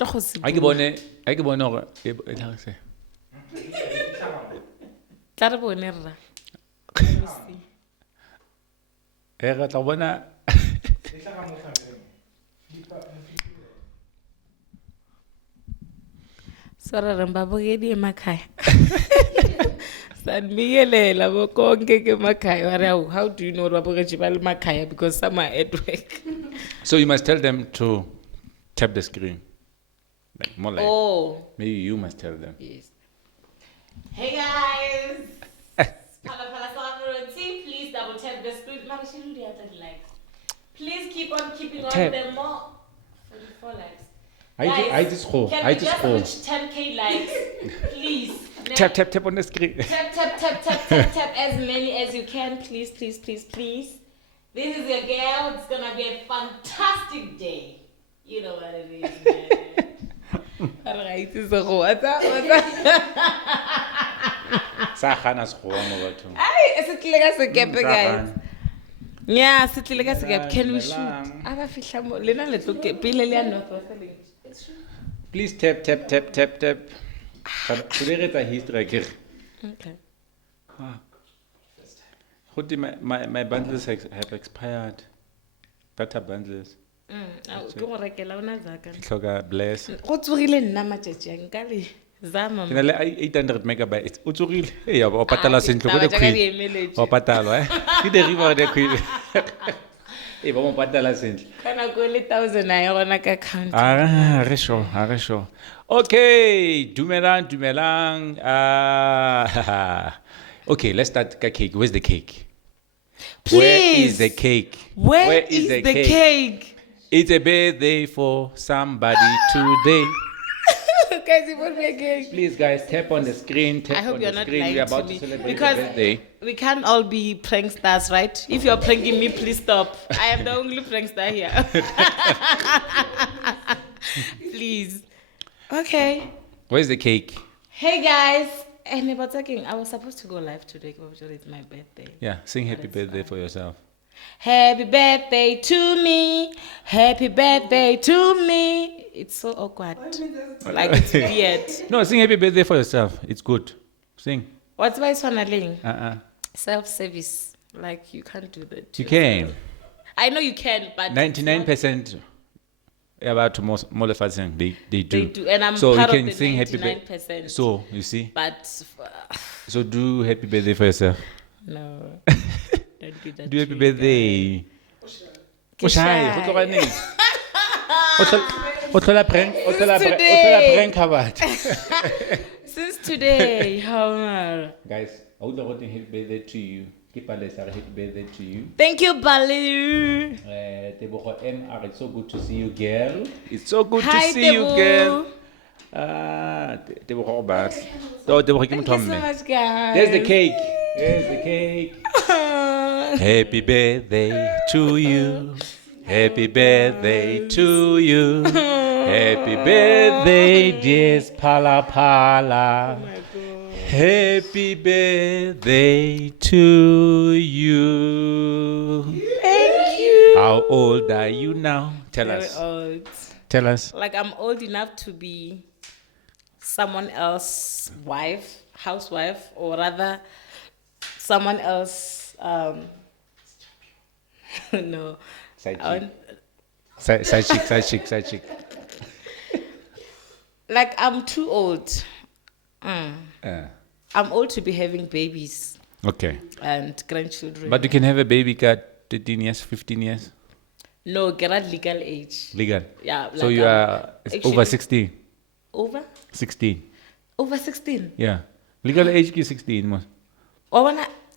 I ke bone gore e tlhagise. Tla re bone rra. Re tla bona Sora re mbabogedi emakhaya. Sanbingelela bokonke ke emakhaya. How do you know babogedi ba le emakhaya because some are at work? So you must tell them to tap the screen. Like more like maybe you must tell them. Yes. Hey guys. Sphalaphala Marothi, please double tap the screen. Please keep on keeping on the more 44 likes. I just go. Can we just reach 10k likes? Please. Tap on the screen. Tap as many as you can. Please. This is your girl. It's gonna be a fantastic day. You know what it is, man. Alright, so what's up? Saga se go mo bathong. Ay, se tle ka sekepe guys. Yeah, se tle ka sekepe. Can we shoot? Aba fihla mo lena le tlo ke pele le ya North West. Please tap. Today it's a history here. Okay. My bundles have expired. Data bundles. Ke go rekela una zaka. Hloka bless. Go tsogile nna matšatši a nka le zama. Ke na le 800 megabytes. O tsogile. E ya ba patala sentle go le khwile. Wa patala Ke deriva de khwile. E ba mo patala sentle. Kana go le 1000 a yona ka account. Re sure. Okay, dumelang. Okay, let's start ka cake. Where's the cake? Please. Where is the cake? Where is the cake? It's a birthday for somebody today. Guys, you want me a cake? Please, guys, tap on the screen. I hope you're not lying We're to about me. to celebrate Because the birthday. we can't all be pranksters, right? If you're pranking me, please stop. I am the only prankster here. Please. Okay. Where's the cake? Hey guys. And about talking, I was supposed to go live today because it's my birthday. Yeah, sing happy birthday for yourself. Happy birthday to me. Happy birthday to me. It's so awkward. Like it's weird. No, sing happy birthday for yourself. It's good. Sing. What's my channeling? Self-service. Like you can't do that. You can. I know you can, but 99%. About more lefatseng they do. They do, and I'm so part you of can the sing happy 99%. So you see. But so do happy birthday for yourself. No. Don't do that. Do happy birthday. Oshai, go tloga neng? O tlola prank habad. Since today, how guys, I would like to happy birthday to you. Happy birthday to you. Thank you, Balu. It's so good to see you, girl. It's so good Hi, to see you, girl. Thank you so much, guys. There's the cake. Happy birthday to you. Happy birthday to you. Happy birthday, dear Sphalaphala. Oh my God. Happy birthday to you. Thank you. How old are you now? Tell us. Old. Tell us. Like I'm old enough to be someone else's wife, housewife, or rather someone else. No. Side chick. Like I'm too old. I'm old to be having babies. Okay. And grandchildren. But you can have a baby at 13 years, 15 years? No, get at legal age. Legal? Yeah. So you are over 16? Over? 16. Over 16? Yeah. Legal age is 16 most.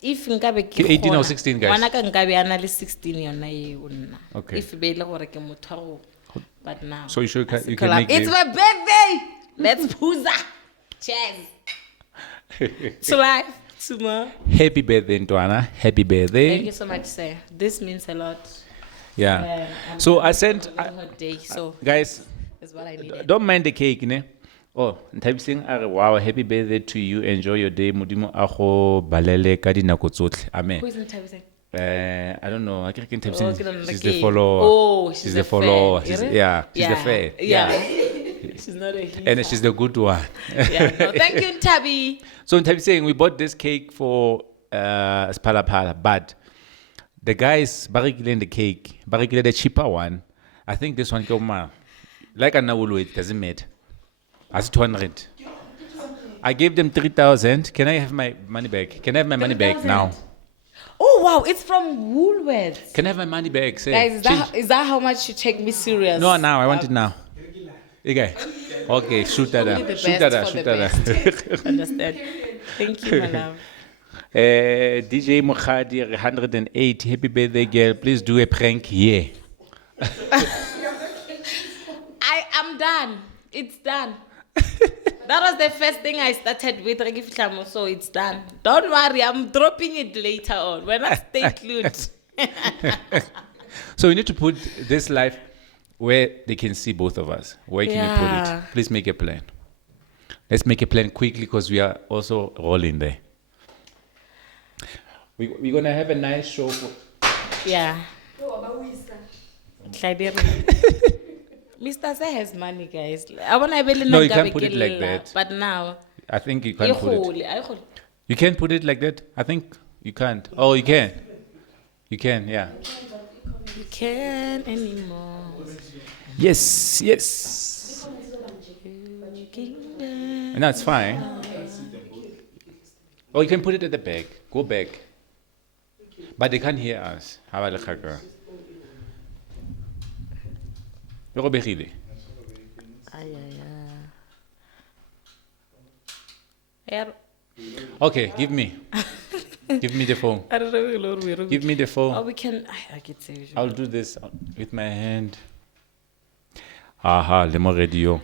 If nkabe ke 18 or 16 guys. Wana ka nkabe ana le 16 yona ye una. Okay. If be le gore ke motho but now. So you sure you can make it's my birthday. Let's pooza. Cheers. To life. To more. Happy birthday, Ntwana. Happy birthday. Thank you so much, sir. This means a lot. Yeah. So I sent day, so guys, that's what I needed. Don't mind the cake, ne? Oh, Ntabiseng are wow, happy birthday to you. Enjoy your day. Modimo a go balele ka dinako tsotlhe. Amen. Who is Ntabiseng? I don't know. I can't Oh, She's the follower. Oh, she's the follower. She's the fan. Yeah. Yeah. She's not a heater. And she's the good one. Yeah, no, thank you, Tabi. So Tabi saying we bought this cake for Sphalaphala, but the guys barikile the cake, barikile the cheaper one. I think this one like an hour it doesn't matter. As 200. I gave them 3,000. Can I have my money back? Can I have my money back now? Oh wow, it's from Woolworths. Can I have my money back? Say, Guys, is that how much you take me serious? No, now I want it now. Okay, okay, shoot that Only up. the Shoot best that up. for Shoot the that up. Understand? Thank you, my love. DJ Mokhadi 108. Happy birthday, girl. Please do a prank here. I'm done. It's done. That was the first thing I started with, so it's done. Don't worry, I'm dropping it later on. When I stay glued. So we need to put this live where they can see both of us. Where can you put Yeah. it? Please make a plan. Let's make a plan quickly because we are also rolling there. We're going to have a nice show. Yeah. Mr. Say has money, guys. I want to No, you can't put it like that. But now, I think you can't put it. I You can't put it like that? I think you can't. Oh, you can. You can, yeah. You can't anymore. Yes, yes. No, it's fine. Oh, you can put it at the back. Go back. But they can't hear us. How about the Okay, give me. Give me the phone. Give me the phone. Oh, we can. I can say. I'll do this with my hand. Aha, Lemo Radio.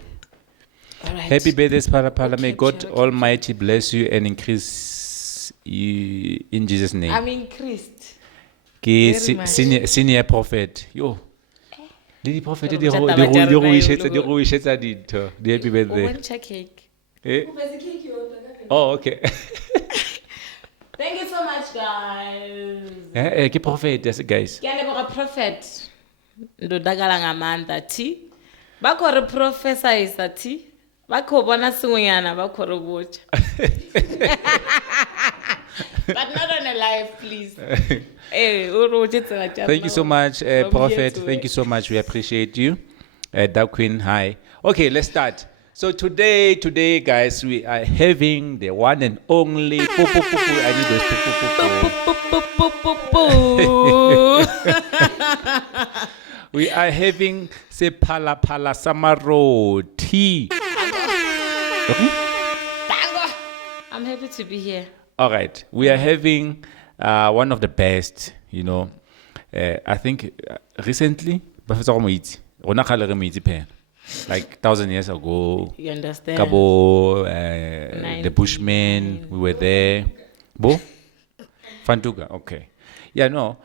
All right. Happy birthday, Sphalaphala. May God Almighty bless you and increase you in Jesus' name. I'm increased. Very much. Senior prophet. Yo. Lady prophet, the happy birthday. One check cake. Eh? Oh, okay. Thank you so much, guys. Ke prophet, yes, guys. Ke a leboga prophet. Ndodakala ngamandla thi. Bakho re professor isa thi. Bakho bona sengwenyana bakho re botsa. But not on a live, please. Thank you so much, Prophet. Thank you so much. We appreciate you. Dark Queen, hi. Okay, let's start. So today, guys, we are having the one and only. I need those. We are having Sphalaphala Marothi. I'm happy to be here. All right, we are having one of the best, you know. I think recently, like 1,000 years ago. You understand? Kabo, the Bushmen, we were there. Bo? Fantuga, okay. Yeah, no.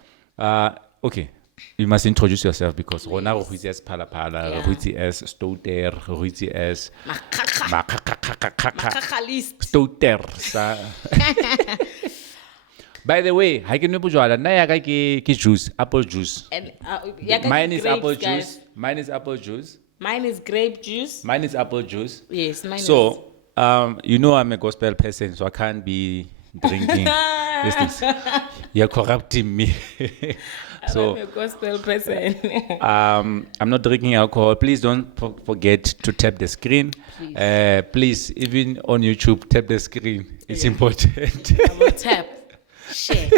Okay. You must introduce yourself because Rona Ruhiti as Sphalaphala, Ruhiti as Stoter, Ruhiti as Stoter. By the way, I can know juice, apple juice. Mine is apple juice. Mine is apple juice. Mine is grape juice. Mine is apple juice. Yes, mine is. So, you know I'm a gospel person, so I can't be drinking these things. You're corrupting me. So, I'm a gospel person. I'm not drinking alcohol. Please don't forget to tap the screen. Please, even on YouTube, tap the screen. It's important. I will tap, share,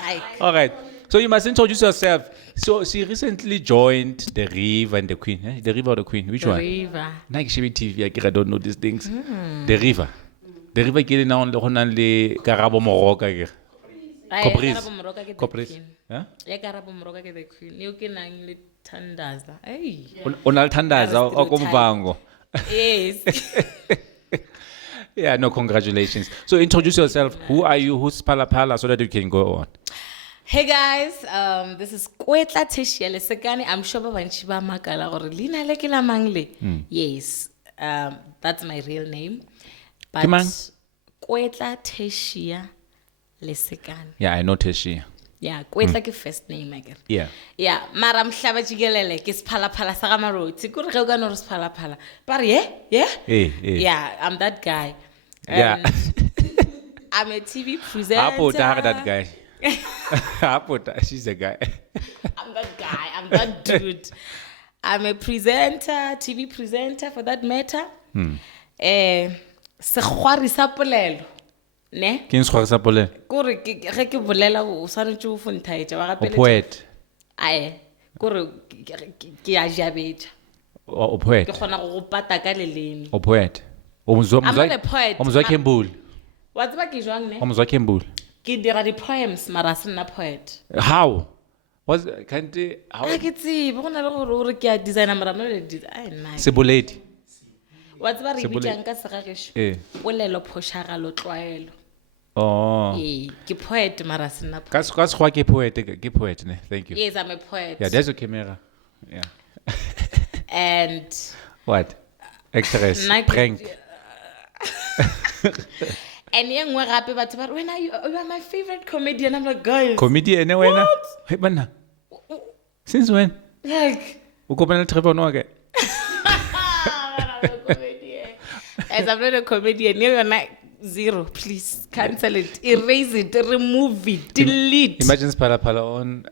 like. All right. So you must introduce yourself. So she recently joined the River and the Queen. The River or the Queen? Which one? The River. Like TV, I don't know these things. The River. The River is now only Karabo Moroka. Copris. Huh? Unaltandaza okumvango. Yes. Yeah, no, congratulations. So introduce yourself. Who are you? Who's Sphalaphala so that you can go on? Hey guys, this is Kwetla Teshia Lesekani. I'm sure Babanchiba Makala or Lina Lekila Mangle. Yes, that's my real name. But Kwetla Teshia Lesekani. Yeah, I know Teshia. Yeah, Kwetla ke first name again. Yeah. Yeah, mara mhlaba jikelele ke Sphalaphala Saga Marothi. Kuri ge o ka no re Sphalaphala. But yeah. Yeah, I'm that guy. Yeah. And I'm a TV presenter. Apota, that guy. Apota, she's a guy. I'm that guy. I'm that dude. I'm a presenter, TV presenter for that matter. Sekgwari sa polelo. Ne? Ke ntshware sa polelo. Kore ge ke bolela o swanetse o fonthaetša wa O gapeletša. poet. Ae, kore ke a jabetša. O poet. Ke kgona go pata ka leleme. O poet. I'm not a poet. O mozwa kembuli. Wa tseba ke jwang ne? O mozwa kembuli. Ke dira di-poems mara se nna poet. How? Can't how? A ke tsebe go na le gore ke a designer mara I'm not a designer. Seboledi. Wa tseba re bitsang ka segagešo? Polelo phošagalo tlwaelo. Oh. Ke poet mara se nna poet. Ka sekgwa ke poet ne. Thank you. Yes, I'm a poet. Yeah, there's a camera. Yeah. And What? Actress. Nike- Prank. and ye nngwe gape batho ba re when you are my favorite comedian. I'm like, guys. Comedian wena? Hey bana. Since when? Like O kopana le Trevor Noah ke? I'm a comedian. As I'm not a comedian, you're not zero. Please cancel it, erase it, remove it, delete. Imagine Sphalaphala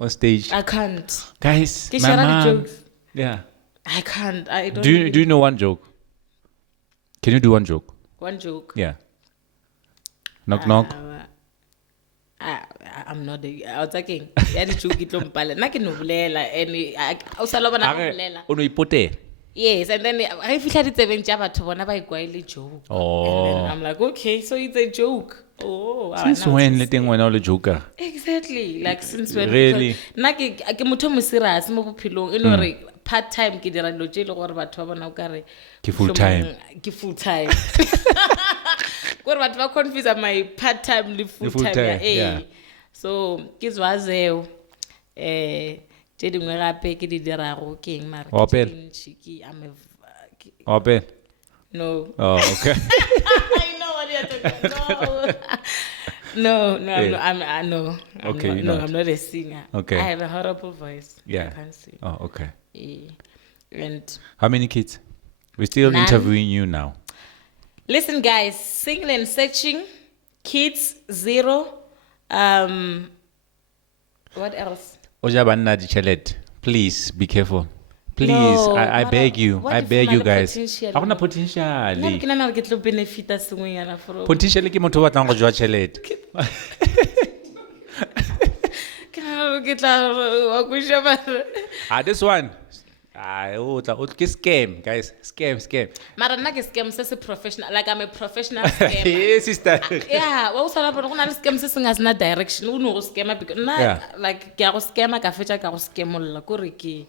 on stage. I can't. Guys, Ke my share the mom. jokes. Yeah. I can't. I don't. Do you know one joke? Can you do one joke? One joke. Yeah. Knock knock. I'm not I was talking. Ya di joke itlo mpala. Nna ke no bolela and o sa lo bona go bolela. O no ipotela. Yes, and then I feel like it's a batho bona ba ikwaile joke. Oh. And then I'm like, okay, so it's a joke. Oh, Since when le teng wena o le joker? Exactly. Like since when? Really? Nna ke motho mo serious mo bophelong. E le gore part time ke dira lo tshele gore batho ba bona o kare Ke full time. Ke full time. Gore batho ba confuse my part time le full time. Yeah. So ke zwazeo tse dingwe gape ke di dirago ke eng mara Opel. Opel. No. Oh, okay. I know what you're talking about. No, no. Okay, I'm you're not, not. I'm not a singer. Okay. I have a horrible voice. Yeah. I can't sing. Oh, okay. And How many kids? We're still None. interviewing you now. listen, guys, single and searching, kids 0. What else? Oja banna ditšhelete. Please be careful. Please, No, I mara, beg you. what I if beg o na you le guys. potential Ga gona mo? potential. Nna ke nana re ke tlo benefita sengwenyana for Potential ke motho o batlang go jwa tšhelete. ke nana re ke tla wa kwisha mara. This one. Ke scam, guys. Scam. Mara nna ke scam se se professional, like I'm a professional scammer. Yes, sister. Yeah, wa o sala bona go na le scam se se nga sena direction o no go scammer because nna Yeah. like ke a go scammer ka fetša ka go scamolla kore ke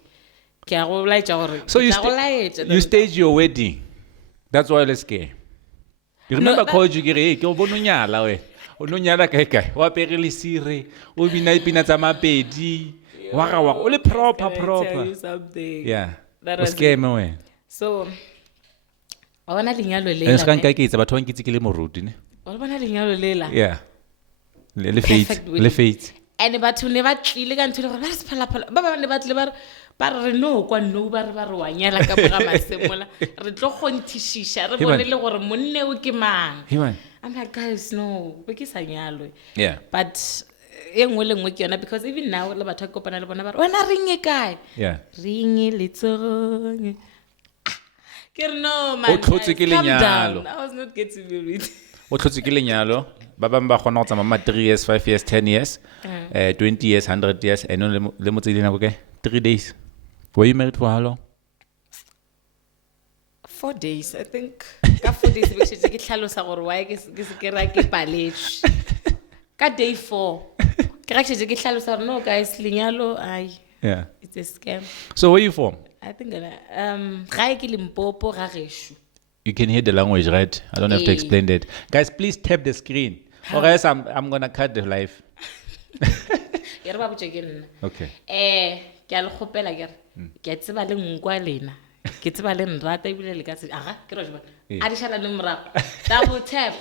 a go laetša gore So you, ke a go laetša, you staged your wedding. That's why let's scam. You remember that- called you ke re, ke o bona o nyala we. O no nyala kae. O apere lesire, o bina ipina tsa Mapedi. Waka o le Can I tell proper. you something? Yeah. That O was scam we. So wa bona lenyalo Ene se ka lela nka ke itse batho ba nkitse ke le moruti ne. wa bona lenyalo lela Yeah. Le Perfect fate. wedding. Le fate. and batho ne ba tlile ka ntho le gore ba re Sphalaphala ba ba ne ba tlile ba re no kwa no ba re wa nyala ka boga masemola re tlo gonthishisha re Hey, man. bone le gore monne o ke mang. Hey man. I'm like, guys, no, be ke sa nyalwe. Yeah. But e nngwe le nngwe ke yona because even now le batho ba kopana le bona ba re wena ringe kae Yeah. ringe letsogong ke re no man O tlhotse guys, ke calm lenyalo. down. I was not getting married. O tlhotse ke lenyalo. Ba bang ba gona go tsamaya 3 years, 5 years, 10 years, 20 years, 100 years, and le mo tsedina go ke 3 days. Were you married for how long? 4 days, I think. Ka 4 days be ke tlhalosa gore why ke se ke ra ke paletswe. Ka day 4. Ke ra ke tlhalosa gore no guys lenyalo ai Yeah. it's a scam. So where you from? I think gae ke Limpopo ga geshu. You can hear the language, right? I don't have to Eh. explain that. Guys, please tap the screen. Or else I'm gonna cut the live. Ke re ba botse ke nna. Okay. Ke a le kgopela ke re ke a tseba le nkwa lena ke tseba le nrata ebile le ka se aga ke re bona a di shala le morago double tap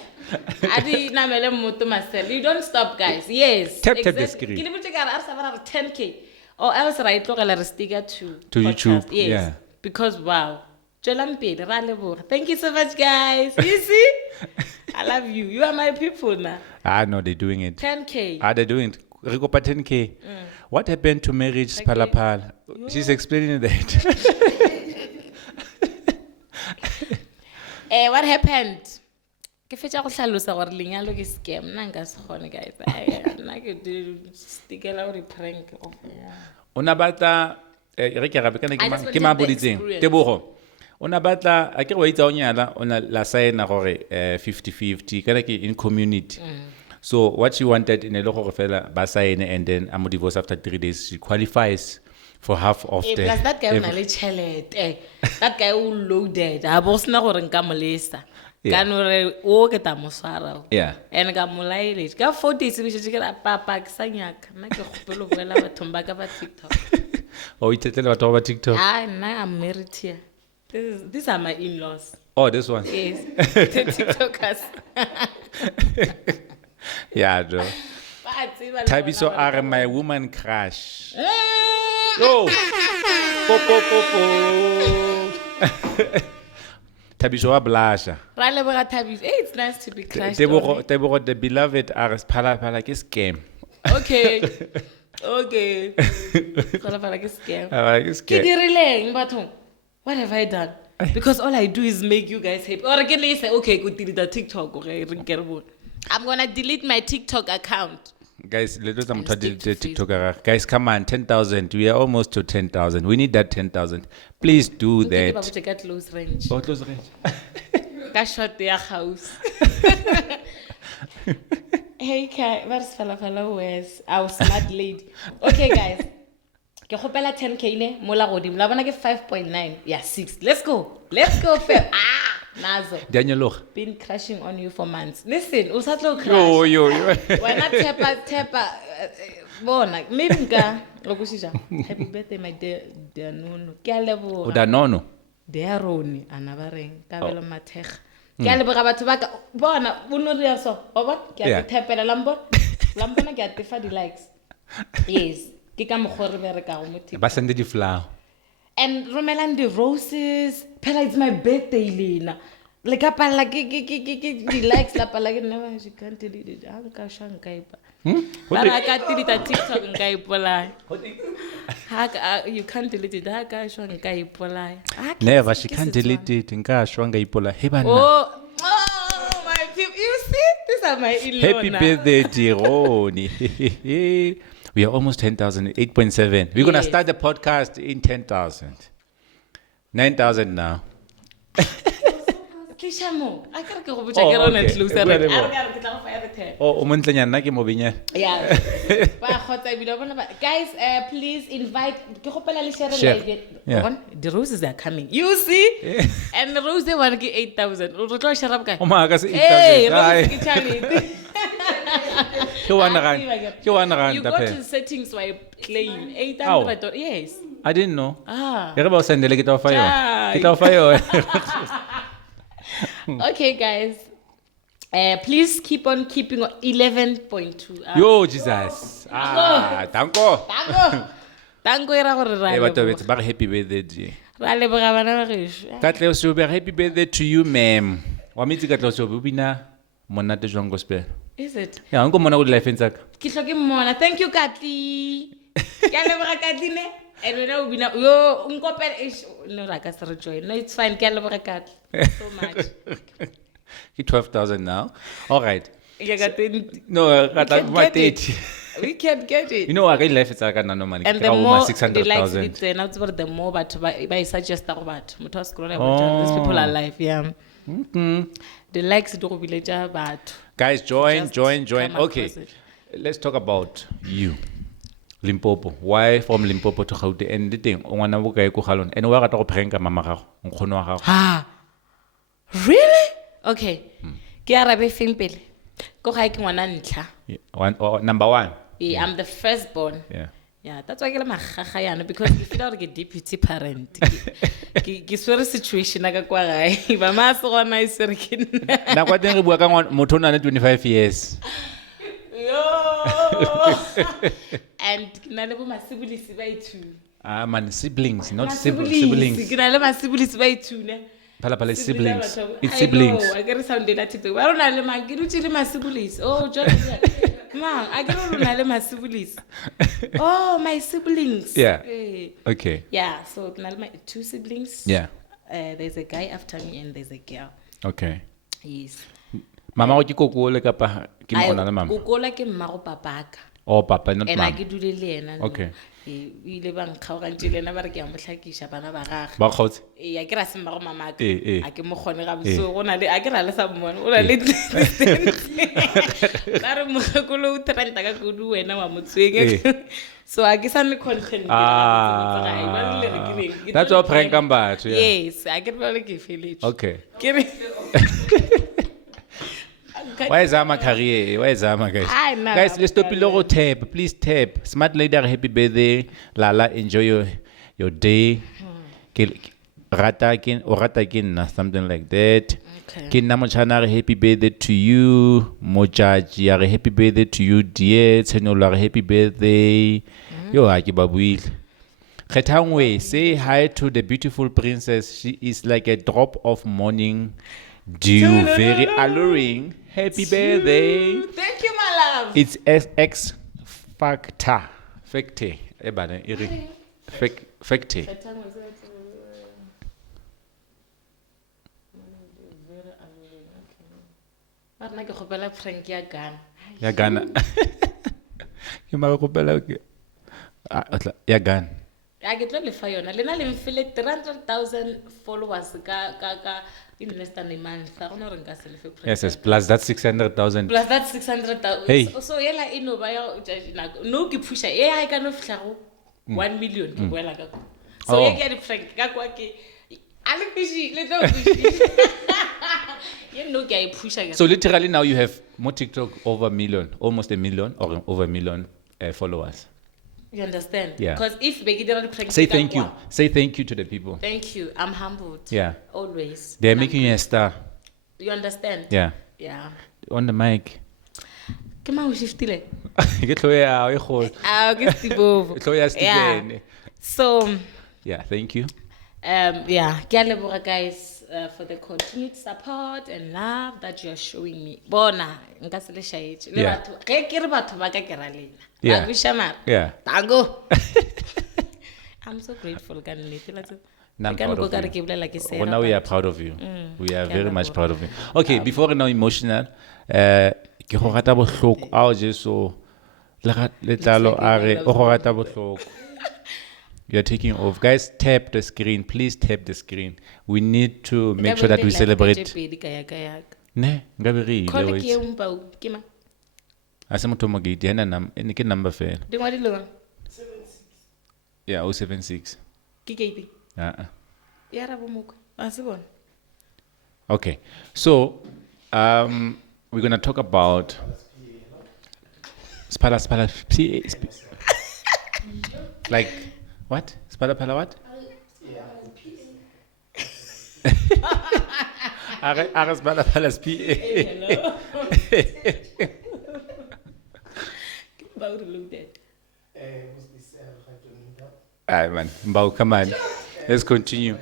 a di namele motho masel you don't stop guys yes Tap the screen. ke le botse ka re a sa ba re 10k or else ra itlogela re sticker to YouTube, yes yeah. because wow tswelang pele ra leboga thank you so much guys you see I love you you are my people now No, they're doing it. 10k They're doing it. Rigopa 10K. What happened to marriage, Sphalaphala? She's explaining that. What happened? Ke fetša go hlalosa gore lenyalo ke scam nna nka se kgone guys nna ke stikela gore prank Ona batla re ke gape kana I just ke wanted ma the boditseng. experience. Tebogo. Ona batla a ke go itsa o nyala ona la signa gore 50-50 kana ke in community. So what she wanted in a logo fela ba sign and then I'm divorce after 3 days she qualifies for half of the plus that guy o na le tšhelete that guy o loaded a bo sena gore nka molesa ka no re o ke ta mo swara Yeah. and ka molaile ka 40 se bitse ke ra papa ke sa nyaka nna ke gopelo boela bathong ba ka ba TikTok Oh, itetele batho ba TikTok. nna I'm married here these are my in-laws Oh, this one. yes the TikTokers Yeah, Joe. Tabiso are my woman crush. Oh. Po po po po. Tabiso wa blasha. ra leboga Thabiso it's nice to be crushed Tebogo the beloved are Sphalaphala ke scam. okay Sphalaphala ke scam Ke ke scam. dirileng bathong what have I done because all I do is make you guys happy or ke le say okay go delete TikTok okay re ke re bona I'm gonna delete my TikTok account Guys, let's And stick to the TikTok. Guys, come on, 10,000. We are almost to 10,000. We need that 10,000. Please do Nke ke ba that. botse ka close range Oh, close range. ka shot ya house hey Kai where's Sphalaphala where's our smart lady okay guys ke gopela 10k ne mola godimo la bona ke 5.9 yeah 6 let's go fair nazo Daniel, been crushing on you for months listen o sa tlo crush yo. wena tepa bona maybe nka lokusisha happy birthday my dear nono ke a leboga Uda nono. dear roni ana ba reng ka belo mathega ke a leboga batho ba ka bona bono re so o bona ke a tepela lambona ke a tefa di likes yes ke ka mogore be re ka go mothi Ba send the flower. and romelang the roses phela it's my birthday lena le ka palla ke di likes la palla ke never she can't delete it a ka shanka ipa bara ka delete TikTok nka ipola you can't delete it ha ka shanka ipola Never, she can't delete it. Nka shwanga ipola. Hey, bana. oh my people you see these are my in-law Happy birthday, Tironi. We are almost 10,000, 8.7. We're going to Yes. start the podcast in 10,000. 9,000 now. Klishamo a ka re ke go botsa ke rona okay. closer Bua re le a mo. re ka re ke tla go fa everything Oh, o montlenya nna ke mo benya. yeah ba khotsa ebile bona ba guys please invite ke gopela le share Share. live Yeah. Bona, the roses are coming you see and the rose they want 8,000 o tlo share up ka O ma ka se hey 8,000. roses Ai. ke charity Ke 1 rand. Ke 1 rand. you go to settings why claim 800 yes I didn't know. ah Ke re ba o sendele ke tla o fa yona. Chai. Ke tla o fa yona. okay guys please keep on keeping on 11.2 Yo, Jesus. Danko. tango era gore ra Hey, batho leboga. betse ba re happy birthday. Ji. Ra leboga bana ba gešo Katle o se o be happy birthday to you, ma'am. Wa mitse ka tla o se o bina monate jwang gospel. is it Ya, nko mona go di life tsaka. ke hloke mmona thank you Katli ke a leboga Katli ne and wena o bina yo nkopela no ra ka se re join no it's fine ke a leboga Katli so much Ke 12,000 now. All right. you got 20 No, ka tla can ba get it. 30. we can get it You know, I get life tsaka na no money. and Ke the ga more uma the likes 600,000. it's now it's about the more but by suggest go batho motho a scroll these people are live yeah the likes do go village batho Guys, join. Just come Okay. across it. Let's talk about you. Limpopo. Why from Limpopo to Gauteng? And the thing, o ngwana bo kae ko galone. And wa rata go pranka mama gago, nkgono wa gago. ah really okay ke arabe feng pele go ga ke ngwana ntlha Yeah, number 1. I'm the firstborn Yeah. Yeah, that's why I get my khayana because if you don't get deputy parent, ki swere situation aga kwa gae. Ba ma se gona I swere ke nna. Na kwa teng re bua ka motho o na le 25 years. Yo. And ke na le bo masibolisi ba itu. Ah man, siblings, not siblings. Ke na le masibolisi ba itu ne. Phalaphala siblings. It's I siblings. know, I get sounded at TikTok. Ba rona le ma ke dutse le masibolisi. Oh, Jobitina. Ma, I get rona le masibolisi. Oh, my siblings. Yeah. Hey. Okay. Yeah, so ke na le my 2 siblings. Yeah. There's a guy after me and there's a girl. Okay. Yes. Mama o ke koko le kapa ke mo na le mama. Kokola ke mmago papaka. Oh, papa, not And mama. I ke dule le ena. Okay. Ile bang kgaogantse le ena ba re ke a mo tlhakisha bana ba gagwe. Ba khotse. A ke ra se mmago mama ka. Eh. A ke mo gone ga so go na le a ke ra le sa mmone o na le ba re mogekolo o trenta ka kudu wena wa motsweng. So I guess I'm content. That's all prank batho. Yeah. Yes, I get well ke feel Okay. Ke Why is my career? Why is my guys? I know. Guys, let's stop below tap. Please tap. Smart lady, happy birthday. Lala, enjoy your day. Rata kin, something like that. Okay. Kin namochana, happy birthday to you. Moja, happy birthday to you, dear. Tenola, happy birthday. Yo, Aki Babuil. Khetangwe, say hi to the beautiful princess. She is like a drop of morning dew, very alluring. Happy birthday. Thank you, my love. It's X Factor. Factor. Factor. But na ke khopela prank ya Ghana. Ya Ghana. Ke mara kopela ke. Ya Ghana. Ya ke tlo le fa yona. Lena le mfile 300,000 followers ka in less than a month. I don't know nka se le fe prank. Yes, plus that's 600,000. Plus that's 600,000. Hey. So yela ino ba ya no ke pusha e ha ka no fihla go 1 million ke boela ka. So ye ke di prank ka kwa ke ale bishi le tlo bishi. You know ke I pusha. So literally now you have more TikTok over a million, almost a million or over a million followers. You understand? Yeah. Because if Becky did not prank, Say thank you. Say thank you to the people. Thank you. I'm humbled. Yeah. Always. They're making you a star. You understand? Yeah. Yeah. On the mic. Come on, shiftile. Ke tloya e khol. Ke stibovo. Tloya Stephen. So, yeah, thank you. yeah, ke a leboga guys for the continued support and love that you are showing me. Bona, nka se le shaetse. Le Yeah. batho, ge ke re batho ba ka ke ra lela. Yeah. Ba busha mara. Yeah. Tango. I'm so grateful ka nnete la tse. I'm Ka proud no of ka re you. ke bolela ke se. Well, now we are proud of you. We are very much proud of you. Okay, before we now emotional, ke go rata bohloko ao Jesu le tlalo a re o go rata bohloko. You're taking off. Guys, tap the screen. Please tap the screen. We need to make sure that we celebrate. Ne, ngabe re Call ile ke wait. umpa ke ma. Ase motho mo gate yana ke number fela. Di ngwadi lo. Yeah, 076. Ke gate. Ya ra bo moko. A se bona. Okay. So, we're going to talk about Sphalaphala. Like what? Sphalaphala what? Are Sphalaphala PA. Hello. About to look at. Alright, man. Mbao, come on. Let's continue.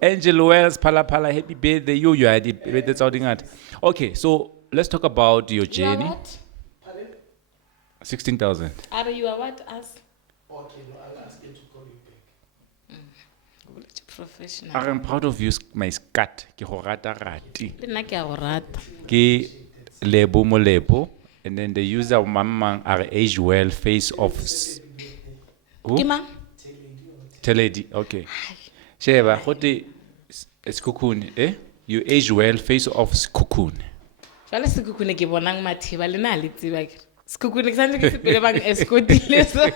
Angel Wells, Sphalaphala, happy birthday. You are the birthday sounding at. Okay, so let's talk about your journey. What? 16,000. Are you a what? Us? Okay, no, I'll ask him to call you back. Professional. I'm proud of you, my scat. Ke go rata rati. Le nna ke a go rata. Ke lebo mo lebo. And then the user mamang are age well face of who? Ke mang? Teledi. Okay. Sheba, gote it's cocoon, eh? You age well face of cocoon. Jale se kukune ke bonang matheba le na le tsiba ke. Se kukune ke santse ke se pele bang escotile so.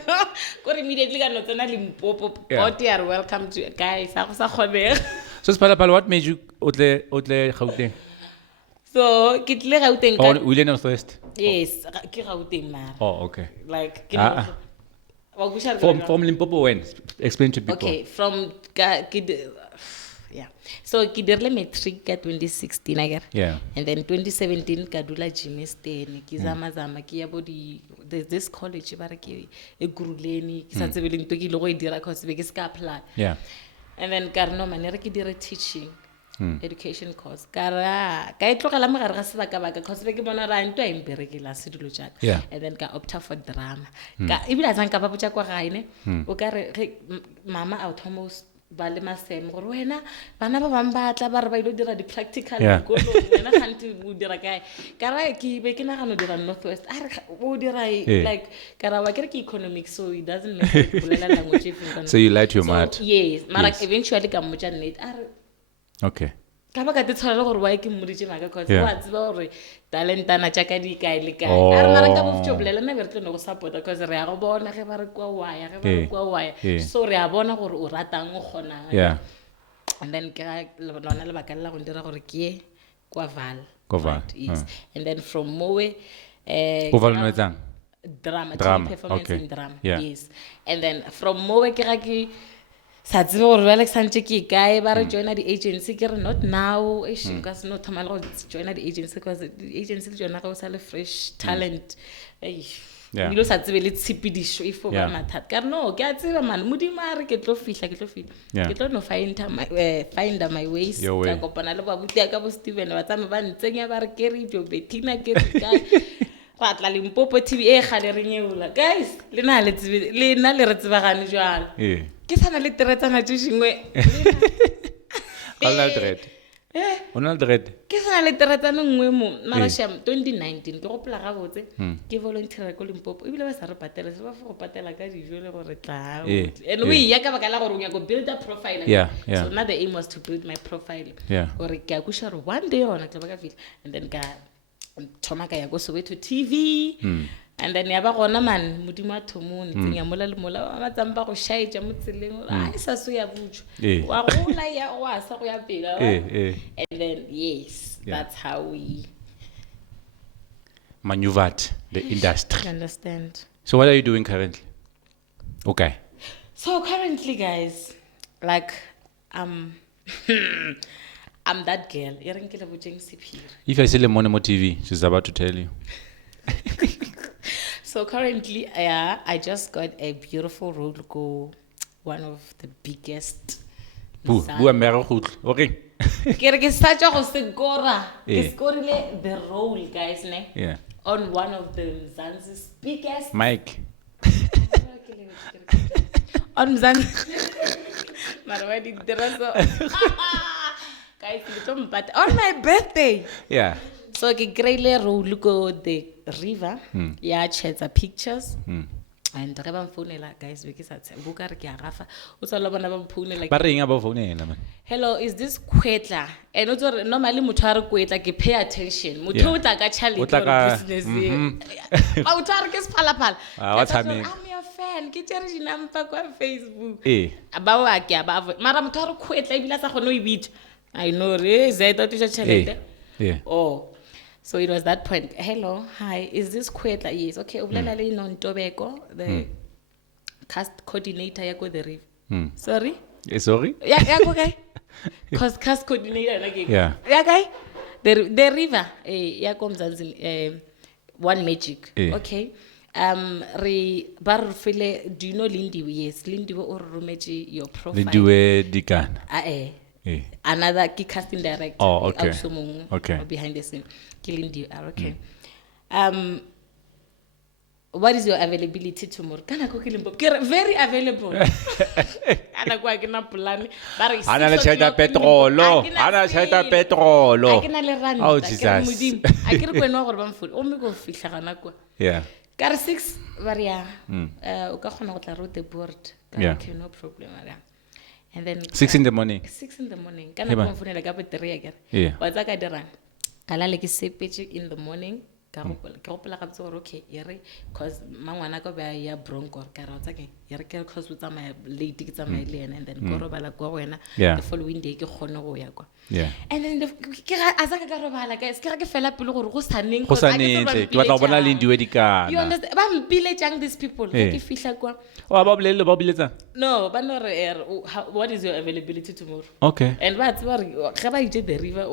Ko re immediately ka no tsena Limpopo. But you are welcome to guys. Ha go sa kgonega. So Sphalaphala, what made you otle Gauteng? So ke tle Gauteng Oh, ka. William first. Yes, ke Gauteng mara. Oh, okay. Like ke Wa busha From Limpopo when? Explain to people. Okay, from yeah. So ke dirile matric ka 2016 I get. Yeah. And then 2017 ka dula Jimestone ke zama ke ya bo there's this college ba re ke Guruleni ke sa tsebe le ntwe ke ile go e dira cause be ke ska apply. Yeah. And then ka re no man re ke dire teaching education course ka ra ka itlogela mogare ga sebaka cause be ke bona ra ntwe a imperekela se dilo jana. Yeah. And then ka opta for drama ka ibila tsang ka ba botsa kwa gaine o ka re mama autonomous ba le maseme gore wena bana ba bang ba tla ba re ba ile dira di practical go wena ganti o dira kae ka ra ke be ke nagano dira Northwest a re o dira like ka ra wa ke economics so it doesn't make bolela language So you lied to your math. Yes mara eventually ka motsa net a re Okay. ka ba ka te tshwara gore wa ke mmoditse maka cause wa tseba gore talent ana tsa ka di kae le kae a re mara ka bo fitoblela na re tlo go support cause re a go bona ge ba re kwa waya so re a bona gore o ratang o gona Yeah. and then ke lona le baka la go dira gore ke kwa Val Right, yes and then from Moe Oval no etsang? drama performance okay. in drama Yeah. yes and then from Moe ke ga ke sa tsebe gore ba Alexandre ke kae ba re join the agency ke re not now because no thama le go join the agency because the agency le jona ga o sa le fresh talent Yeah. Dilo sa tsebe le tshipidisho ifo ba mathata ka re no ke a tseba man modimo a re ke tlo fihla ke tlo no find my ways Your way. ka kopana le babuti ka bo Steven ba tsame ba ntsenya ba re ke re Jobitina ke re kae ra tla Limpopo TV e gale re nyeula guys le na le re tsebagane jwalo ke sana le teretsana tse dingwe Al dread. Ona dread. ke sana le teretsana nngwe mo mara sham 2019 ke gopola ga botse ke volunteer ko Limpopo ebile ba sa re patela se ba go patela ka dijo le gore tla and we ya ka baka la gore o nya go build a profile so now the aim was to build my profile gore ke a kusha re one day ona tla ba ka feel and then ka thoma ka ya go Soweto TV and then ya ba gona man modimo a thomone tsenya mola le mola ba tsamba go shaitja mo tseleng a sa so ya butho wa gola ya wa sa go ya pela and then yes that's how we maneuvered the industry. Understand. So what are you doing currently? Okay. So currently guys like I'm that girl erenkele botjeng sephiri. If I see Lemonemo TV, she's about to tell you. So currently, I just got a beautiful role go, one of the biggest. Okay. Ke such a segora. Ke scorile the role, guys, ne? Yeah. On one of the Mzansi's biggest. Mike. On Mzansi. Marwadi deraso. Guys, on my birthday. Yeah. So ke greile role go the river ya chetsa pictures and re ba mfounela guys be ke sa tsebo ka re ke a gafa o tsala bona ba mfounela ba reng ba founela man. Hello, is this Kwetla? And also normally motho a re Kwetla ke pay attention motho o tla ka challenge for business ba o tla re ke Sphalaphala I'm your fan ke tere dinampa kwa Facebook ba wa ke ba mara motho a re Kwetla e bila sa gone o ibitsa I know re zeta tsa chalete So it was that point. Hello, hi, is this Kwetla? Yes, okay. Ubulela le non Tobeko, the cast coordinator ya go the river. Sorry? Sorry? Yeah, okay. Cause cast coordinator like Yeah, okay. The river ya go Mzansi one magic. Okay. Do you know Lindiwe? Yes, Lindiwe or Rumeji your profile. Lindiwe Dikan. Another key casting director. Oh, okay. Okay. Behind the scene. Killing you. Okay. What is your availability tomorrow? Can I go kill him? Very available. Ana kwa kina plan. Ana le cheta petrolo. Ana cheta petrolo. Akina le rand. Oh Jesus. Akire ko eno gore ba mfula. O me go fihla kana kwa. Yeah. Kare 6 varia. O ka khona go tla route board. Okay, no problem ara. And then 6 in the morning. 6 in the morning. Kana go mfunela ka petre ya kere. Wa tsa ka dirang. Kala le ke sepetse in the morning. Ka gopola ga botse gore okay ere cause mangwana ka ba ya bronco ka ra tsa ke ere ke cause o tsamaya late ke tsamaya le ena and then go robala kwa wena the following day ke gone go ya kwa Yeah. And then azange ka robala guys ke fela pelo gore go saneng Go sa netse, ke batla go bona le ndiwe dikana. You understand ba mpiletsang these people ke fihla kwa Oh, ba bolele. no ba no re what is your availability tomorrow Okay. and ba tseba re ga ba ije the river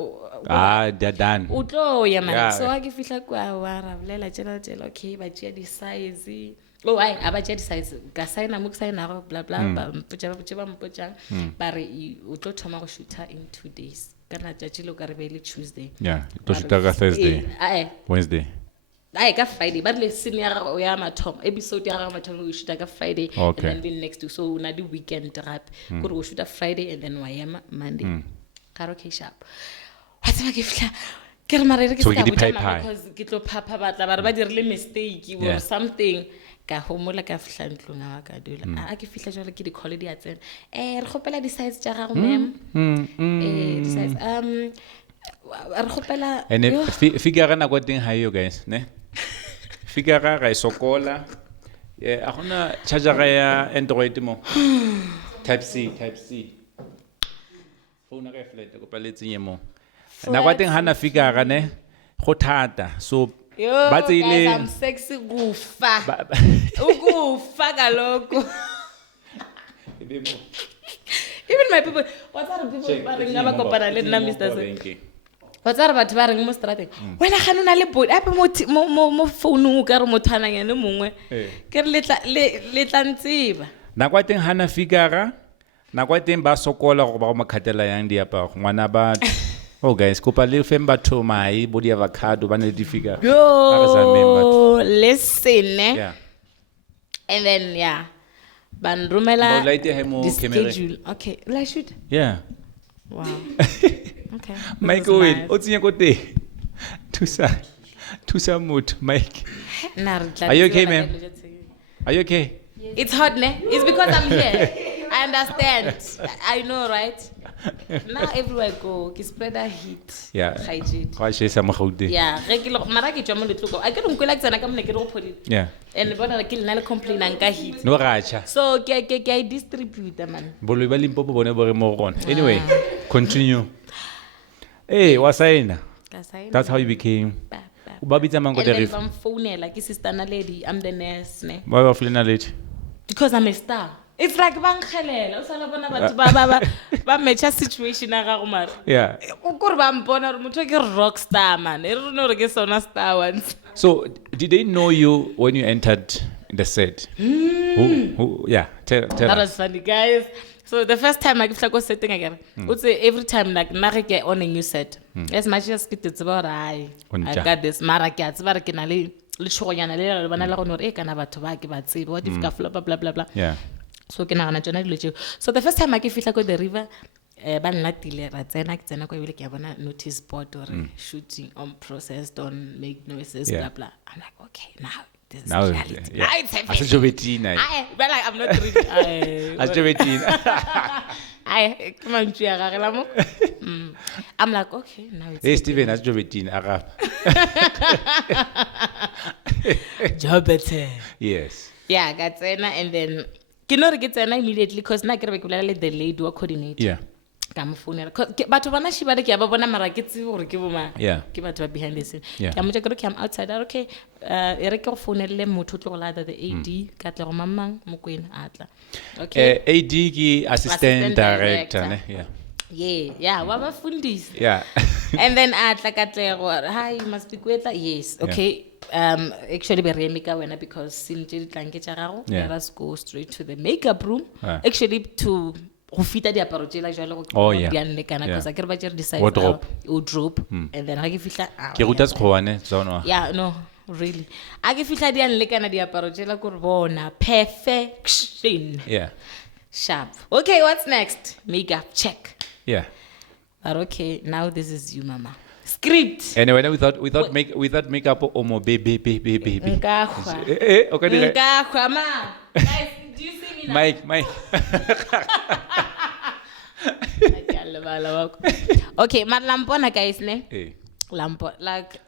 They're done. o tlo ya man Yeah. so ke fihla kwa wa ra bolela tjela okay ba tšea di size oh ai aba tšea di size ka signa mo signa go bla bla ba mpotsa ba re o tlo thoma go shoota in 2 days kana tšatši lo ka re be le Tuesday Yeah, to shoot ka Thursday. Wednesday. ai ka Friday ba le scene ya gago ya mathomo episode ya gago mathomo o shoota ka Friday Okay. and then the next week so una di weekend rap gore o shoota Friday and then wa ema Monday ka okay sharp wa tseba ke fihla ke re marere ke So ska ke di botsa pie. because ke tlo phapha batla ba re ba dirile mistake or Yeah. something ka homola ka fihla ntlong a ka dula a ke fihla jwale ke di call di a tsena re gopela di size tša gago ma'am di size re gopela And figure na go teng ha yo guys, ne? Figure ga sokola. A gona charger ya Android mo. Type C. Phone ga flat go paletseng mo. Na go teng hana figure ne go thata. So yo ba guys tsile I'm sexy kufa ukufa kaloko even my people what's other people ba reng ba kopana le nna Mr. Sen what's other batho ba reng mo strateng wena ga nona le body ape mo phone o ka re motho ana ngene mongwe ke re le tla ntsiba na go teng hana figure na go teng ba sokola go ba go makhatela yang diaparo ngwana ba oh guys kopa le fem batho mai body avocado ba ne di figure yo listen yeah and then ban rumela Ba light ya mo the camera. schedule okay let's shoot yeah wow okay Mike wait o tsenya ko te tusa motho Mike Are you okay, ma'am? Are you okay? It's hot, ne? It's because I'm here. I understand. I know, right? Now everywhere I go, ke spread that heat. Yeah. Hygiene. Go shesa mo gaude. Yeah, mara ke tswa mo letloko. I ke re nkwela tsena ka mone ke re go phodi. Yeah. And bona ke nna le complain ka heat. No gacha. So ke I distribute man. Bolo ba limpopo bone bore mo gona. Anyway, continue. Hey, wasaina. That's how you became. Ba bitsa mango And the then ref. I'm phone like sister na lady, I'm the nurse, ne? Ba ba flena late. Because I'm a star. It's like bangkhelela. O sala bona batho ba matcha situation ya gago mara. Yeah. O kore ba mpona re motho ke rock star man. E re no re ke sona star once. So, did they know you when you entered the set? Who yeah, tell That us. was funny, guys. So the first time I go setting again, would say every time like na get on a new set. As much as it's about I got this mara ke tsaba ke na le tshogonyana le bana la go no re kana batho ba ke ba tsebe what if ka blah blah blah blah. Yeah. So ke na tsona dilo tšeo. So the first time I ke fihla ko the river ba nna tile ra tsena ke tsena kwa ebile ke bona notice board or shooting on process don't make noises blah blah. I'm like okay now this is reality. Yeah. It's As Jobitina. but like I'm not really As Jobitina. come on I'm like okay now it's Hey Steven, as Jobitina Arab. Jobitina. Yes. Yeah, got tsena and then ke no re ke tsena immediately because na ke re ke bolela le the lady wa coordinator. Yeah. Ka mo phone batho bana shiba ke ba bona mara ke tsebe gore ke boma Yeah. ke batho ba behind the scene. Yeah. Ke mo tšeka ke am outside okay e re ke go founelle motho tlo go lada the AD ka tle go mamang mo kwena atla. Okay. AD ki assistant director, ne? Yeah. Yeah, wa ba fundisa. Yeah. And then atla ka tle go hi you must be kwetla yes okay. Actually be re ka wena because sin tse ditlanke tša gago let us go straight to the makeup room actually to go fita diaparo tšela jalo go dianle kana because ke re ba tšere decide wardrobe and then ha ke fihla Ke ruta sekgowane tsona. yeah no really a ke fihla dianle kana diaparo tšela gore bona perfection Yeah. sharp okay what's next makeup check Yeah. but okay now this is you mama script Anyway, without makeup or more baby. nkagwa Okay, dire. nkagwa ma guys do you see me now Mike. okay maar lampona guys ne Eh. lampo like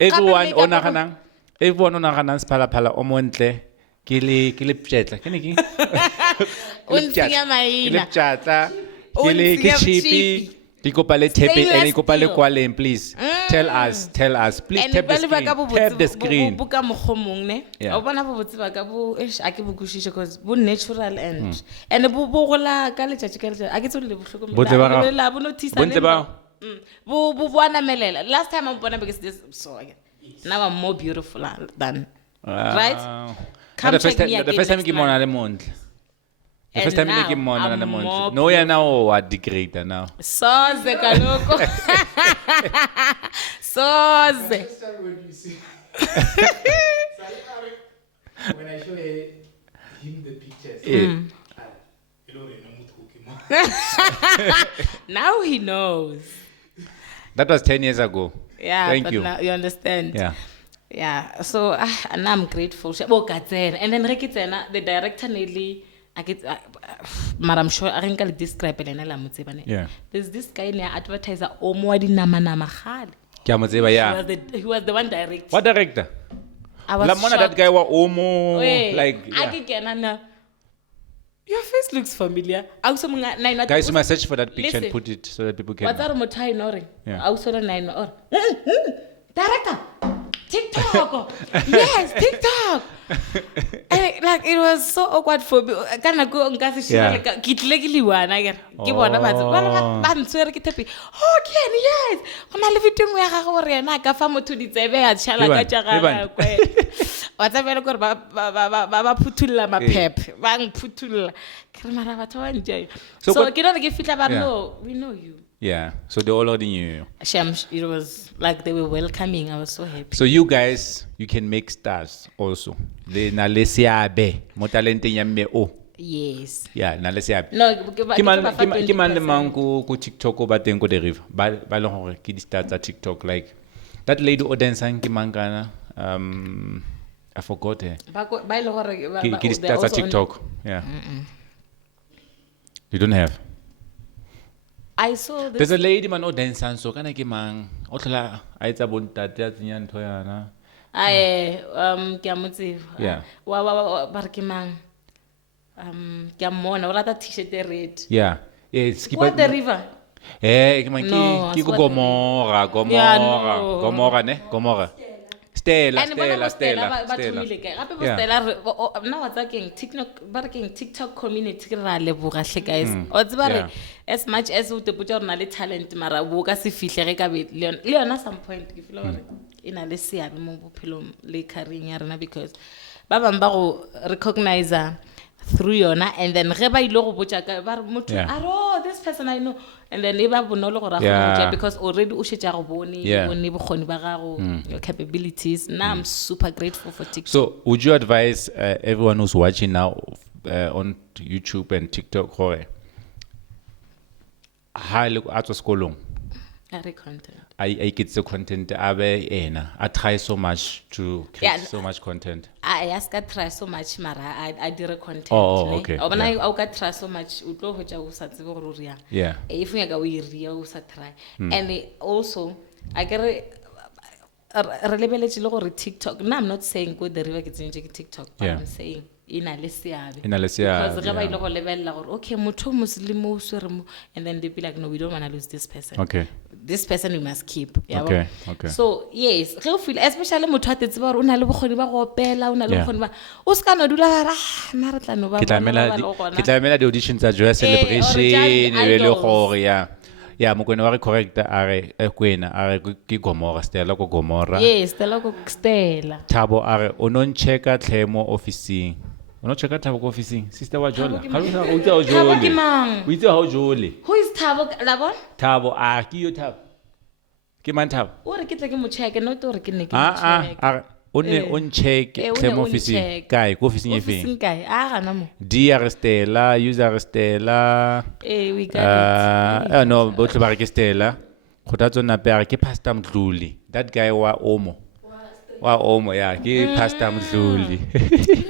Everyone onaganang Sphalaphala o montle ke le pjetla ke ne ke o ntsenya maina ke le pjatla O ke ntsenya chipi Ikopale tapping and Stainless ikopale steel. kwaleng, please. Tell us. Please And tap the ba le ba screen. ka bo Tap the botse- screen. bo ka mokgwa mong, ne? Yeah. O bona bo botse ba ka bo- eish, a ke bo kwešiše 'cause bo natural and bo gola ka letšatši ka letšatši. A ke tsebe le bo hlokomela. Botle ba gago. Bo lela, bo notice-a Bontle le ba- nna. Bo a namelela. Last time I bona because this so again. Now I'm more beautiful than right. No, Come the first check time, me the again first time next ke mona month. le montle. The And first time now ke mona I'm le more montle. No, ya now a degrader now. Soze kaloko. Soze. First time when you see. When I show him the pictures, you don't know Now he knows. That was 10 years ago. Yeah, Thank but you. now you understand. Yeah. Yeah. So and I'm grateful. Oh, and then the director nearly I get but I'm sure I can describe it Yeah. There's this guy near advertiser Omo di nama nama khale. Ke a mo tseba, yeah. He was the one directing. What director? I was La mona that shocked. guy wa Omo Wait, like I yeah. can get Nana. Your face looks familiar. Also, Guys, you must search for that picture and Listen. put it so that people can. What's that motai nore? Yeah. Also the nine or director TikTok. Yes, TikTok. And like it was so awkward for me. Kana go ngasi Yeah. shira ke tle ke liwana ke bona ba ba ntswere ke tepi. Oh, Ken, yes. Ona le video ya gago gore yena ka fa motho di tsebe a tshala ka tša Evan. gagwe. Wa tsebela gore ba phuthulla maphep, ba ngphuthulla. Ke re mara batho ba enjoy. So So what- ke re ke fitla ba Yeah. no, we know you. Yeah. So they already knew. Sham, it was like they were welcoming. I was so happy. So you guys, you can make stars also. Le na le seabe mo talenteng ya mme o. Yes. Yeah, na le seabe. No, Ke man le mang ko TikTok o ba teng ko the river. Ba le hore ke di stars tsa TikTok like that lady o dancing ke mang kana I forgot her. Ke di stars tsa TikTok. Yeah. You don't have. I saw this. There's a lady man o dancing so kana ke mang o tla a etsa bontate a tsenya ntho yana. Ke a mo tseba. Yeah. Ba re ke mang? Ke a mmona, o rata t-shirt e red. Yeah. Yes, What the river? ke mang No, ke it's what Gomora, Yeah, no. Gomora ne? Gomora. Stella. And bona bo ba thomile kae? Gape bo Yeah. Stella now what's that TikTok community ke ra leboga hle guys. O tseba re Yeah. as much as o te potsa gore na le talent mara bo ka se fihlege ka be le yona some point ke feel gore ina le seabe mo bophelong le career ya rena because ba bang ba go recognize through yona and then ge ba ile go botsa ka ba re motho Yeah. oh this person I know and then e ba bonolo go ra Yeah. because already o shetse go bone Yeah. bone bokgoni ba gago your capabilities. Now I'm super grateful for TikTok. So, would you advise everyone who's watching now on YouTube and TikTok hore ha le a tswa sekolong Every content. I get the content abe ena I try so much to create Yeah. so much content. I ask ka try so much mara I did content. Oh, ne? okay, O bona yeah. o ka try so much o tlo hotsa o sa tsebe gore o ria. Yeah. If you ga o iria o sa try. And also I get re lebeletse le gore TikTok. Now I'm not saying go the river ke tsentse ke TikTok, but Yeah. I'm saying ina le seabe. Ina le seabe, Because ge ba yeah. ile go lebella gore okay motho Muslim o swere mo and then they be like no we don't want to lose this person. Okay. This person we must keep. Yeah, Okay, okay. So yes, ge o feel especially motho a tetse ba gore o na le bokgoni ba go opela, o na le Yeah. bokgoni ba o ska no dula ra na re tla no ba Ke tlamela di auditions tsa Joy Celebration e be le gore ya mokwena wa re correct a re kwena a re ke Gomora Stella ko Gomora. Yes, Stella go Stella. Thabo a re o non checka tlhemo officing o no checka Thabo ko officing sister wa Jola Thabo ke ga mang? o tsa o Thabo ke jole mang? o itse ha o jole Who is Thabo la bona? Thabo a ke yo Thabo ke man Thabo O re ke tle ke mo check no to re ke ne ke mo a check. a o ne on check Eh, o ne tlhemo o officing ncheck. kae ko officing e Officing feng kae? A gana mo. D a re Stella user re Stella We got it. no botlhe ba re ke Stella go tla tsona pe a re ke Pastor Mdluli that guy wa Omo yeah ke Pastor Mdluli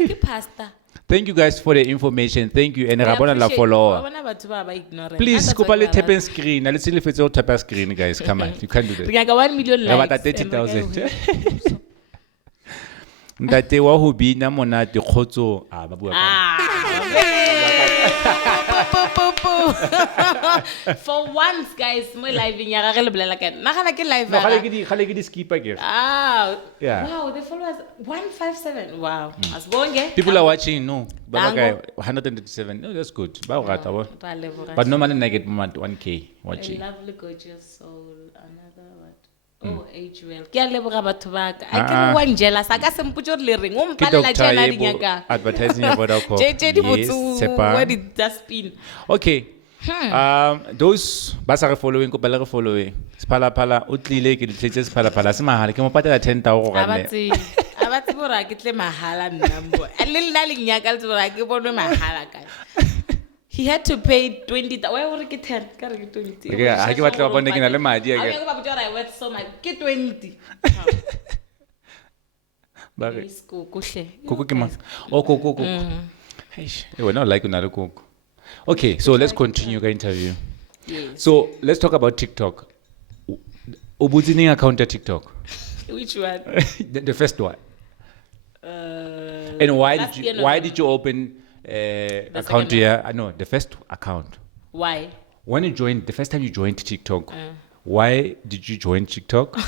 Ke pasta. thank you guys for the information thank you and ra bona la Wa follower bona batho ba ba ignore. please kopa le tap and screen le tsilefetse go tap screen guys come on you can't do Re that nyaka 1 million Re likes. batla and re 30,000 ntate wa ho bina monate kgotso ba bua ka Ah. For once, guys, my live in yaga le bolela ka. Nagana ke live. No, khale ke di skipper ke. Ah. Yeah. Wow, the followers 157. Wow. Asbonge. People are watching, no. But Dango. okay, 137. No, that's good. Ba o rata bo. Ba leboga. But normally I get 1K A watching. lovely, gorgeous soul. Another what? Oh, age well. Ke a leboga batho ba ka. A ke re wa njela sa ka se mpotse le reng o Ke mpalela Dr. tjena Yebo, di nyaka. advertising about alcohol. JJ di Yes, botsu. Tshepa. Where did that spin? Okay. Those ba sa re following ko ba le re following. Sphalaphala o tlile ke ditletse Sphalaphala se mahala ke mo patela 10,000 go ga nne. Abatsi bora ke tle mahala nnambo. A le nna le nyaka le bora ke bonwe mahala ka. He had to pay 20. Why were ke 10? Ka re ke 20. Okay, ha ke batla ba bone ke na le madi a I ke. go ba botsa I worth so much. Ke 20. Ba re Kuhle. koko ke mang? Oh, koko. Eish, eh wena o like una le koko. Okay, so let's continue the interview. Yes. So let's talk about TikTok. Obuzining account at TikTok. Which one? The first one. And why did you open account second here? No, the first account. Why? When you joined, the first time you joined TikTok, why did you join TikTok?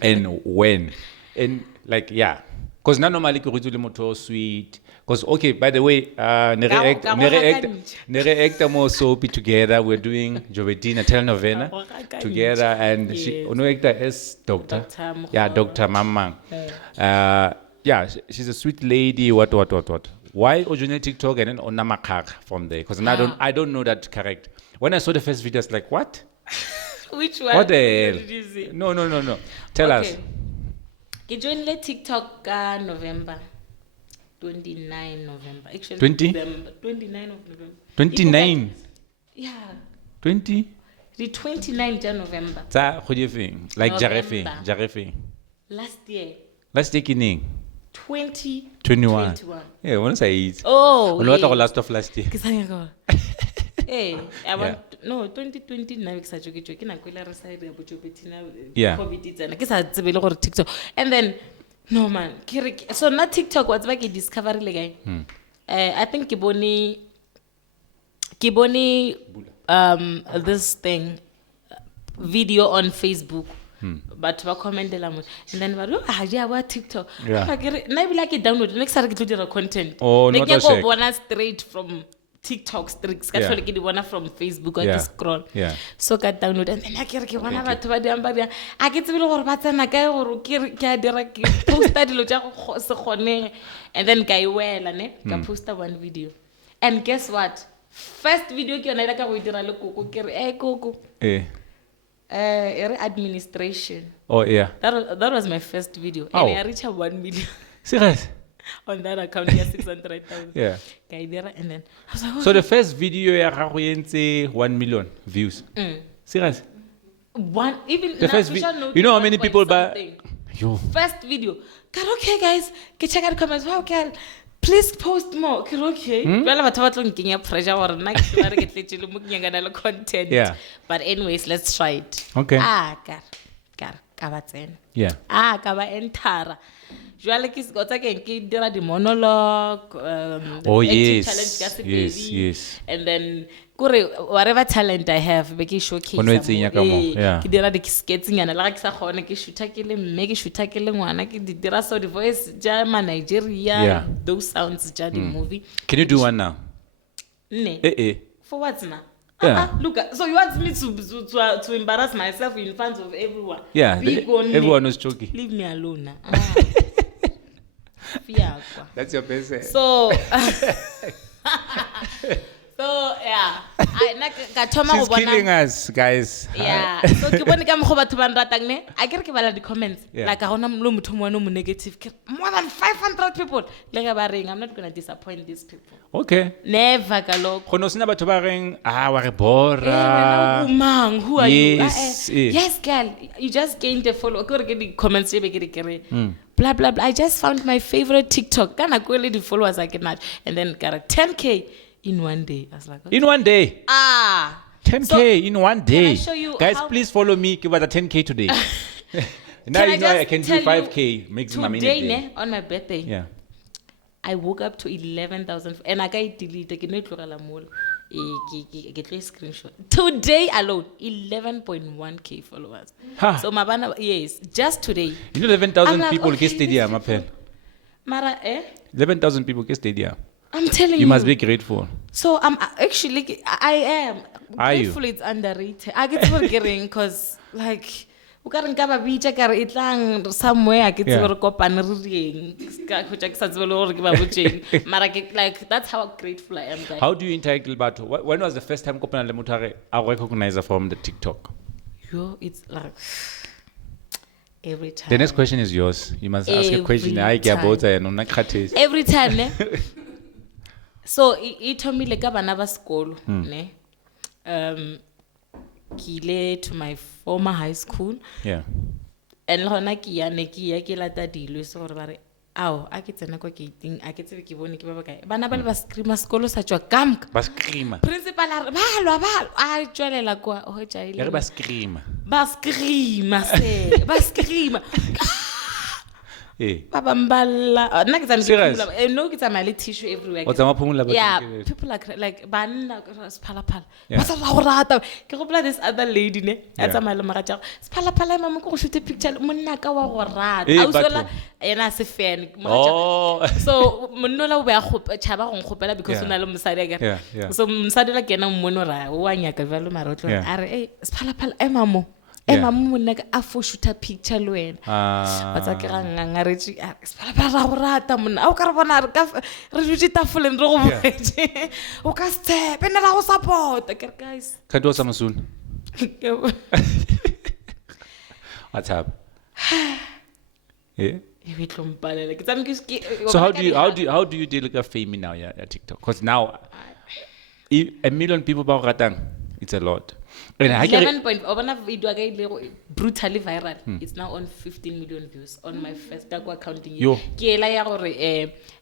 And when? And like, yeah. Because now normally you do motor sweet. Because, okay, by the way, Nere actor more soapy together. We're doing Jobitina telenovela together. And she, ono actor is Doctor. Yeah, Dr. Mamang. Yeah, she's a sweet lady. What? Why original TikTok and then Onamakak from there? Because I don't know that correct. When I saw the first video, I was like, what? Which one? What the hell? Did you see? No. Tell us. I joined the TikTok November. 29 November. Actually, 20? November, 29 of November. 29? Yeah. 20? The 29th of November. Who do you think? Like November. Jarefe. Last year. Last year, kining. 2021. Yeah, when say it. Oh, What the last of last year? Hey, I want no 2020 na ke sa joke ke na kwela re side ya Jobitina Yeah. COVID tsena ke sa tsebele gore TikTok and then no man so na TikTok what's ba ke discover le guy I think ke bone this thing video on Facebook but ba commentela mo and then ba ja wa TikTok Yeah. na bila ke download next time ke tlo dira content Oh, ne not ke a go check. bona straight from TikTok streaks ka Yeah. tlhole ke di bona from Facebook I Yeah. scroll Yeah. so ka download and then ke re ke bona batho ba di amba dia a ke tsebile gore ba tsena ka gore ke a dira ke posta dilo tša go se kgone and then ka iwela ne ka posta one video and guess what first video ke yona ile ka go dira le koko ke re koko administration Oh, yeah. that was my first video Oh. and I reached 1 million Serious? on that account yeah 600,000 Yeah. ka dira and then I was like, So the first video ya gago yentse 1 million views. Serious? one even The now, first social video. note You know how is many 1 people point buy? something. Yo. First video. Kar okay guys, ke check out the comments. Wow, girl, please post more. Kar okay. Well, batho ba tlo nkenya pressure gore nna ke ba re ke tletse le mo ke nyaka na le content. Yeah. But anyways, let's try it. Okay. Ka ba tsena. Yeah. Ka ba entara. Jwale ke se gotsa ke dira di monologue Oh, acting yes. challenge ka se Yes, pedi. yes. And then kore whatever talent I have be ke showcase Ono e tsenya ka mo, yeah. ke dira di skits nyana la ke sa gone ke shoota ke le mme ke shoota ke le ngwana ke di dira so the voice ja ma Nigeria Yeah. those sounds ja the movie Can you do one now? ne for what na Yeah. look so you want me to embarrass myself in front of everyone Yeah. Big on me. Everyone was joking. Leave me alone na Fiakwa. That's your best. So yeah, ka thoma go She's killing bona us, guys. yeah so ke bone ka mgo batho ba nratang ne a ke re ke bala di comments Yeah. like a gona lo motho mo mo negative more than 500 people le ga ba reng I'm not going to disappoint these people Okay. never ka lo Go no sena batho ba reng wa re bora. mang who are Yes, you eh. yes girl you just gained a follow ke re ke di comments be ke re blah blah blah I just found my favorite TikTok kana go le di followers I can and then got 10k in one day I was like okay. In one day. 10K So, in one day. I show you Guys, how- please follow me. Give us a 10K today. Now Can you know I just can do tell you, 5K maximum in a today day. ne, on my birthday Yeah. I woke up to 11,000 and I got delete ke no tlogela mo Get a screenshot. Today alone, 11.1k followers. Ha. So Mabana, yes, just today. You know 11,000 I'm like, people okay, get stadium, these my pen. Mara, 11,000 people get stadium. I'm telling you. You must be grateful. So I'm actually, I am. Are you? Grateful it's underrated. I get forgetting because, like, o ka re nka ba bitša ka re e tlang somewhere ke tsebe re kopane re reng ka khotsa ke sa tsebe le gore ke ba botseng mara ke like that's how grateful I am guys. How do you interact with batho? When was the first time kopana le motho a recognize from the TikTok? Yo, it's like every time. The next question is yours. You must ask a question. I get about it. Every time, ne? So it told me like bana ba sekolo, ne? Kile to my former high school. Yeah. And hona ki ya ke lata dilo so gore ba re ao a ke tsena kwa gating a ke tsebe ke bone ke ba ba kae bana ba le ba screama sekolo sa tswa kamka Ba screama. principal a re balwa a tswelela kwa o tsaile Ba screama. ba screama Eh. ba bambala nna ke Serious? tsana no ke tsama le tissue everywhere O tsama phumula ba. yeah people are like banna Sphalaphala ba sa go rata ke gopola this other lady ne a tsama le magatša Sphalaphala mama go shoot a picture monna ka wa go rata a usola ena se fan Oh. so monnola o ba go tshaba go ngopela because o na le mosadi Yeah. so mosadi la kena mmono ra o a nyaka valo marotlo a re Sphalaphala mamo Yeah. mama monna ka a fo shoot a picture le wena ba tsa ke ga ngangaretše Sphalaphala ra go rata monna o ka re bona re dutse tafoleng re go botse o ka se tshepe nna la go support ke re guys Can't do something soon. What's up? Yeah. So how do you deal with fame now? Yeah, TikTok. Because now, a million people about ratang, it's a lot. And I can 11 point obana video aga ile brutally viral. It's now on 15 million views on my first accounting. Yo. Ke ela ya gore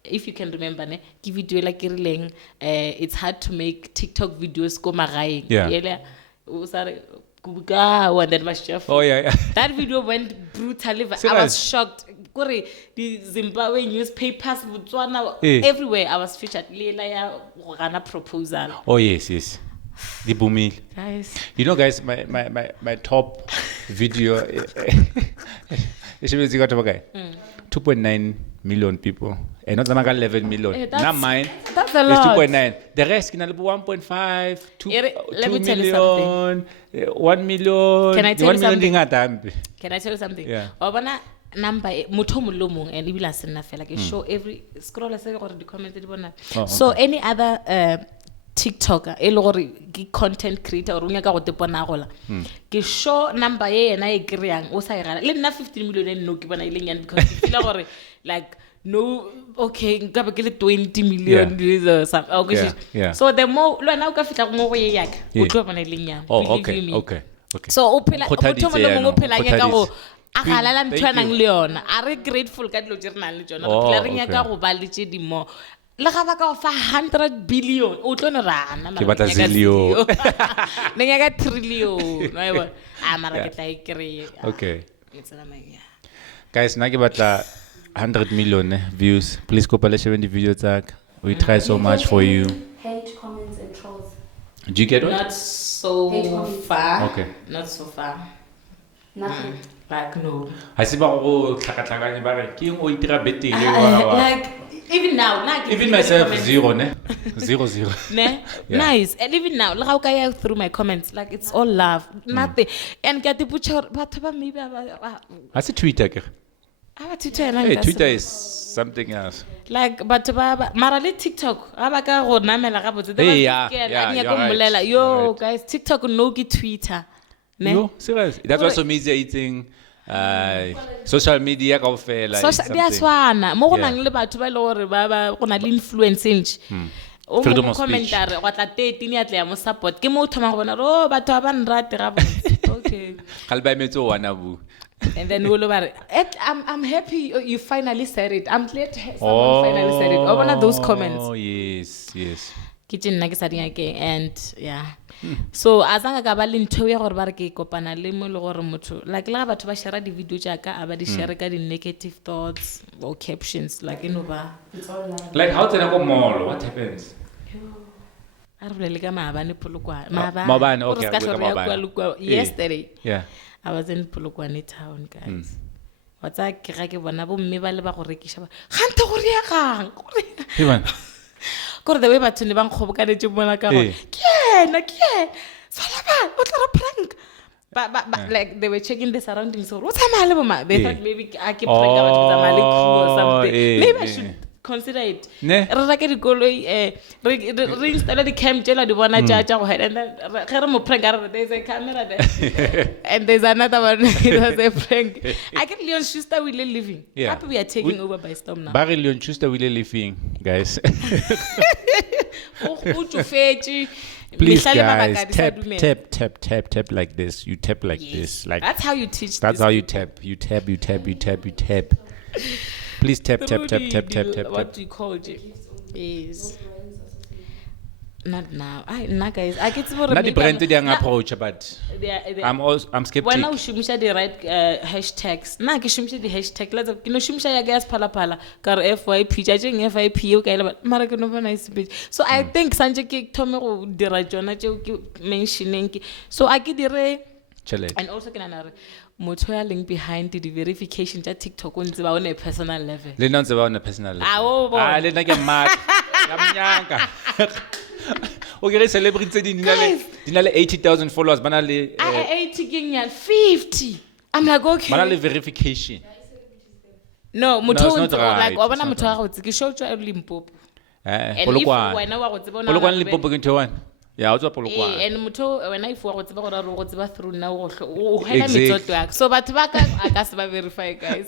if you can remember ne ke video la ke rileng it's hard to make TikTok videos go magaeng. Yeah. Ela o sare kubuka and then was chef. Oh yeah. That video went brutally viral. I was shocked. Kore the Zimbabwe newspapers Botswana everywhere I was featured. Lela ya gana proposal. Oh yes. The boomil. Guys. You know, guys, my top video is 2.9 million people. And not 11 million. Not mine. That's a lot. It's 2.9. The rest can be 1.5, 2 Let me tell you million, 1 million. Can I tell you something? something? Can I tell you something? Yeah. Obana number motho mollo mong and ibila sena fela ke show every scroll se gore di comment di bona. So any other TikToker e le gore ke content creator o runya ka go tepona gola ke show number ye ena e kreang o sa e gala le nna 15 million no ke bona ile nyane because ke feel gore like no okay nka be ke le 20 million okay yeah. so the more lo na o ka fitla go ye yaka o tlo bona ile nyane Okay. so o phela motho mo le mo phela nya ka go a galala mthwanang le yona are we grateful ka dilo journal le jona re phela re nya ka go ba le tse di mo le ga ba ka fa 100 billion o tlo ne rana ke batla zillion ne nya ka trillion no yebo mara ke tla e kreye okay it's not like guys na ke batla 100 million views please kopala 70 video tsak we try so much for you hate comments and trolls do you get it not so far okay not so far nothing like no ha se ba go tlhakatlhakanye ba re ke eng o itira beteng like even now even myself zero ne nice and even now like how can I through my comments like it's all love nothing and get the butcher batho ba maybe I see Twitter ke Twitter is something else like batho ba mara le TikTok ba ka go namela ga botse yeah, go mmolela yo guys TikTok no ke Twitter ne no serious that's also means eating social media ka ofela social dia swana mo go nang le batho ba le gore ba go na le influence nje o mo commentary go tla 13 ya tla ya mo support ke mo thoma go bona ro batho ba nrate ga botse okay kalba metso wana bu and then we'll over I'm happy you finally said it. I'm glad someone finally said it. One of those comments. Oh yes. Kitchen na ke sa dinga ke and yeah. So azanga ka ba le ntho ya gore ba re ke kopana le mo le gore motho like la batho ba share di video tsa ka aba di share ka di negative thoughts or captions like ba it's all love. Like how tsena go mall what happens a re bolele ka Maabane Polokwane. Maabane, okay, Gore se ka we hlore ka ya Maabane. Kwa- yesterday. Yeah. I was in Polokwane town, guys. Wa tsa ke ga ke bona bo mme ba le ba go rekiša ba. Gante go re gang. Hey man. Gore the way batho ne ba nkgobokanetse bona ka gore. Ke ena. Sphalaphala, o tla ra prank. But like they were checking the surroundings. So what's a male? They thought maybe I keep prank about with a Mali crew or something. Maybe I should consider it. Ne? Re rake dikoloi re install the cam tjela di bona tja go head and then re mo prank there's a camera there and there's another one it was a prank. I get Leon Schuster we living. Yeah. Happy we are taking over by storm now. Barry Leon Schuster will living, guys. O tsofetse. Please, Mehlale ba guys, baka di sa dumela. tap like this. You tap like this, like That's how you teach. that's these how you people. tap. Please tap. What do you call it? Is not now. Guys, I get to Not the brand they approach, but they I'm skeptic. when I shumisha the right hashtags, na ke shumisha the hashtag. Let's ke no shumisha ya gas Sphalaphala kar FYP jajeng FYP o kaela but mara ke no bona speech. So I think sanje ke thome go dira jona tšeo ke mentioning ke. So I ke dire Challenge. and also ke nana re motho ya link behind the verification tša TikTok o ntse ba on a personal level. Le nna ntse ba on a personal level. Ah, o bona. Le nna ke mad. Ya mnyaka. Okay, re celebrity tse di na le 80,000 followers bana le 80 king 50. I'm like okay. bana le verification. No, motho it's o not ntse right, like wa it's bona not motho wa go tse ke show tšwa Limpopo. And if Polokwane. wena wa go tseba ona Polokwane le Limpopo ke ntho one. Yeah, o tswa Polokwane. and motho wena if wa go tseba gore a re go tseba through now o hela Exactly. metsotlo ya so batho ba ka a ka se ba verify guys.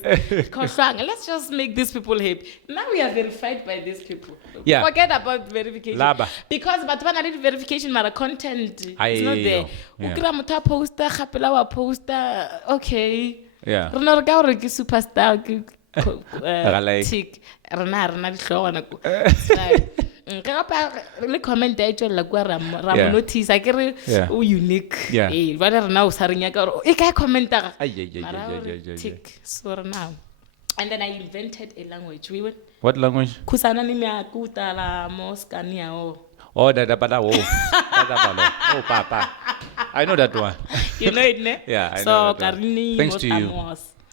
Khohlwang, let's just make these people happy. Now we are verified by these people. Yeah. Forget about verification. Laba. Because batho ba na le verification mara content is Aye, not there. yeah. O kry-a motho a poster gapela wa poster okay. Yeah. Rena re ka gore ke superstar ke Like- tick rena dihlogwana ko. Ke gapa le comment ya tswela kwa ra Yeah. notice a ke re Yeah. o unique. Yeah. Ba rena o sa renya ka gore e ka commenta. Ay. Tick so now. And then I invented a language. We went What language? kusana ni mya kutala moskania o. Oh, Dada Bala. Oh, Papa. I know that one. You know it, ne? Yeah, I so know that one. Karini Thanks to you.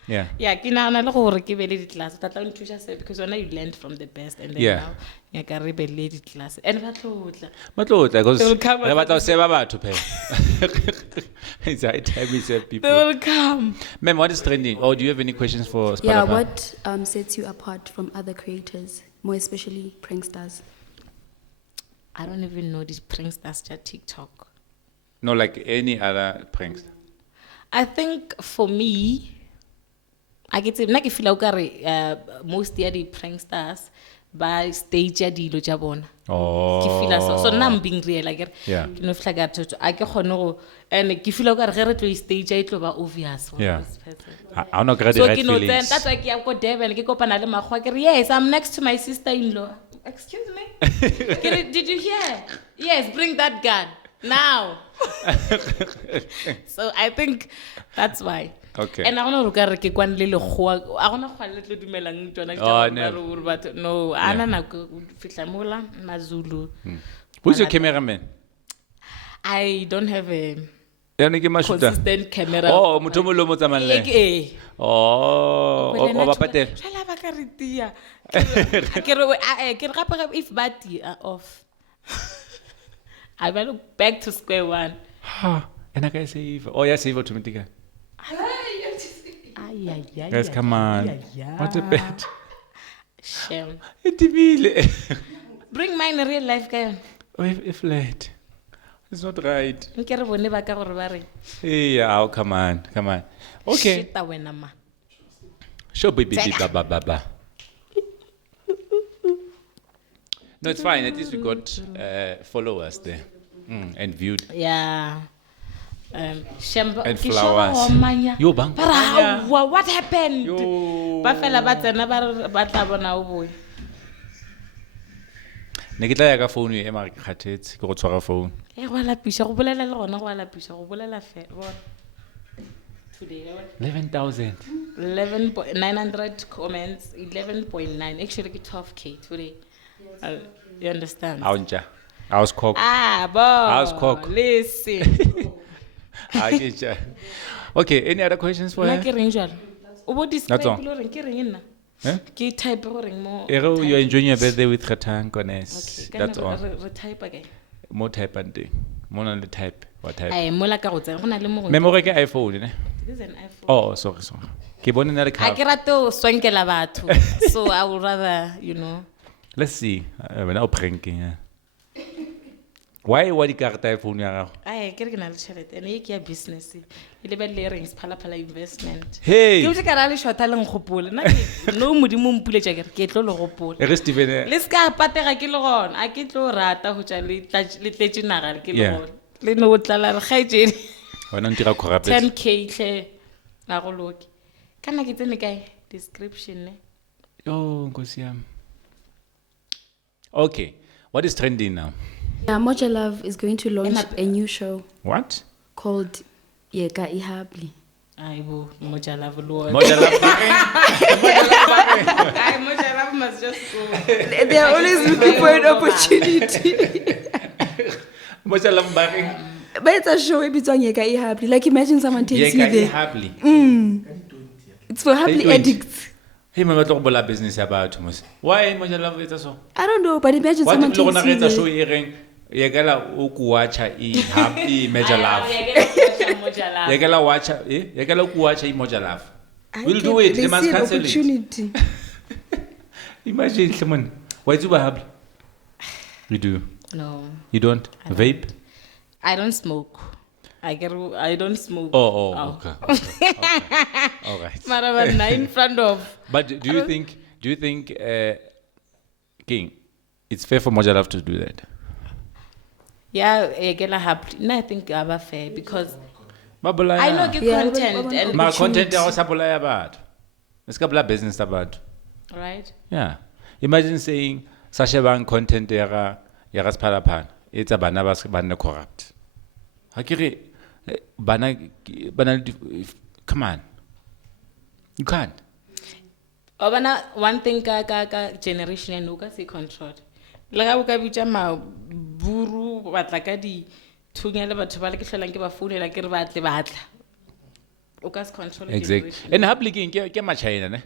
Yeah. Yeah, ke nagana le gore ke be le di-class tla tla nthuša se because when you learned from the best and then Yeah. now ya ka re be le di-class and ba tlotla. Matlotla, because They will come re batla ho seba batho phela. It's high time we save They people. will come. Ma'am, what is trending? Or do you have any questions for Yeah, Sphalaphala? what sets you apart from other creators, more especially pranksters? I don't even know these pranksters just TikTok. No, like any other pranks. I think for me, I get nna ke feel most ya di pranksters ba stage ya dilo tša bona. Oh. Ke feel so nna I'm being real like Yeah. ke no feel like I ke kgone go and ke feel like ge re tlo stage e tlo ba obvious for Yeah. this person. I don't know, the So right ke no feelings. that's why ke ya ko Durban ke kopana le magwa ke re yes I'm next to my sister-in-law. Excuse me? Ke re, did you hear? Yes, bring that gun now. So I think that's why. Okay. And I don't know re ke kwan le lekgowa a gona gwa le tlo dumelang tsona Oh, tša never. gore batho no ana nako fihla mola mazulu. Who's your cameraman? I don't have a Yana ke mashuta. consistent camera. Oh, motho mo lo mo tsamayang le. Eh. Oh, o ba patela. Jwale ba ka re tia. Ke re gape if ba tia off. I will look back to square one. Ha, ena ka save. Oh, yeah, save automatically. Guys, come on. What a bet. Shame. Itibile. Bring mine in real life guy. Oh, if late. It's not right. Nke re bone ba ka gore ba re. Hey, oh, come on. Okay. Shita wena ma. Show baby ba. No, it's fine. At least we got followers there and viewed. Yeah. Shemba And flowers. Yo, bang. What happened? Yo. Ba fela ba tsena ba tla bona o boy. Ne ke tla ya ka phone e mara ke kgathetse ke go tshwara phone. E go lapisha go bolela le gona go lapisha go bolela fe bona. Today 11,000. 11.900 comments 11.9 actually 12k today. You understand? Aunja. I was cocked. Boss. cock. Listen. I get ya. Okay, any other questions for Na her? ke reng jwale? O bo describe all. le reng ke reng nna? Eh? Ke type go reng mo. Ero, you're enjoying your birthday with Khatang, Kones. Okay, That's all. Re type again. More type and thing. More than the type. What type? Ai mola ka go tsena go na le mo go. Memory ke iPhone, ne? This is an iPhone. Oh, sorry. Ke bone na le I cover. ke rate o swankela batho. So I would rather, Let's see. When I'm pranking. Why di karata iPhone ya gago? Ai ke re ke na le tšhelete ene e ke ya business. E le le reng Sphalaphala investment. Hey. Ke botse ka ra le shota le nkgopole. Nna ke no modimo mpuletša ke tlo le gopola. Ere Steven. Le ska patega ke le gona. A ke tlo rata go tša le tletse naga ke le Yeah. gona. Le no tlala re gaetsedi. Wena ntira corrupt. 10K hle a go loke. Kana ke tsene kae description ne. Oh, Nkosi yami. Okay. What is trending now? Yeah, Moja Love is going to launch a new show What? called Yeka Ihabli. Ai bo Moja Love lo. Moja Love. Ai Moja Love must just go. They are always looking for an opportunity. Moja Love baring. But it's a show it's on Yeka Ihabli. Like imagine someone takes you there. happily. It's for happily 20. addicts. Hey, mama talk about business about Thomas. Why Moja Love is so? I don't know, but imagine What someone if you takes want you to show there. earring? Yegala ukuwacha i Moja Love. Moja Love. Yegala watcha yegala ukuwacha i Moja Love. I We'll get- do it. They They must see an cancel it. opportunity. Imagine someone. Why do you have? You do. No, You don't vape? I don't smoke. I don't smoke. Oh, okay. All right. Mara na in front of. But do you think, King, it's fair for Moja Love to do that? Yeah, egela happy. No, I think aba fair because Babula I know give Yeah, content but- and my content ya sabula ya bad. It's kabla business about. right. Yeah. Imagine saying Sasha Bang content ya Sphalaphala. It's a bana corrupt. Hakiri bana come on. You can't. Obana one thing ka generation and uka se control. Lega uka bitsa ma buru batla ka di thungela batho ba le ke hlolang ke ba founela ke re batla. Uka se control Exactly. generation. And happily ke ma China, ne?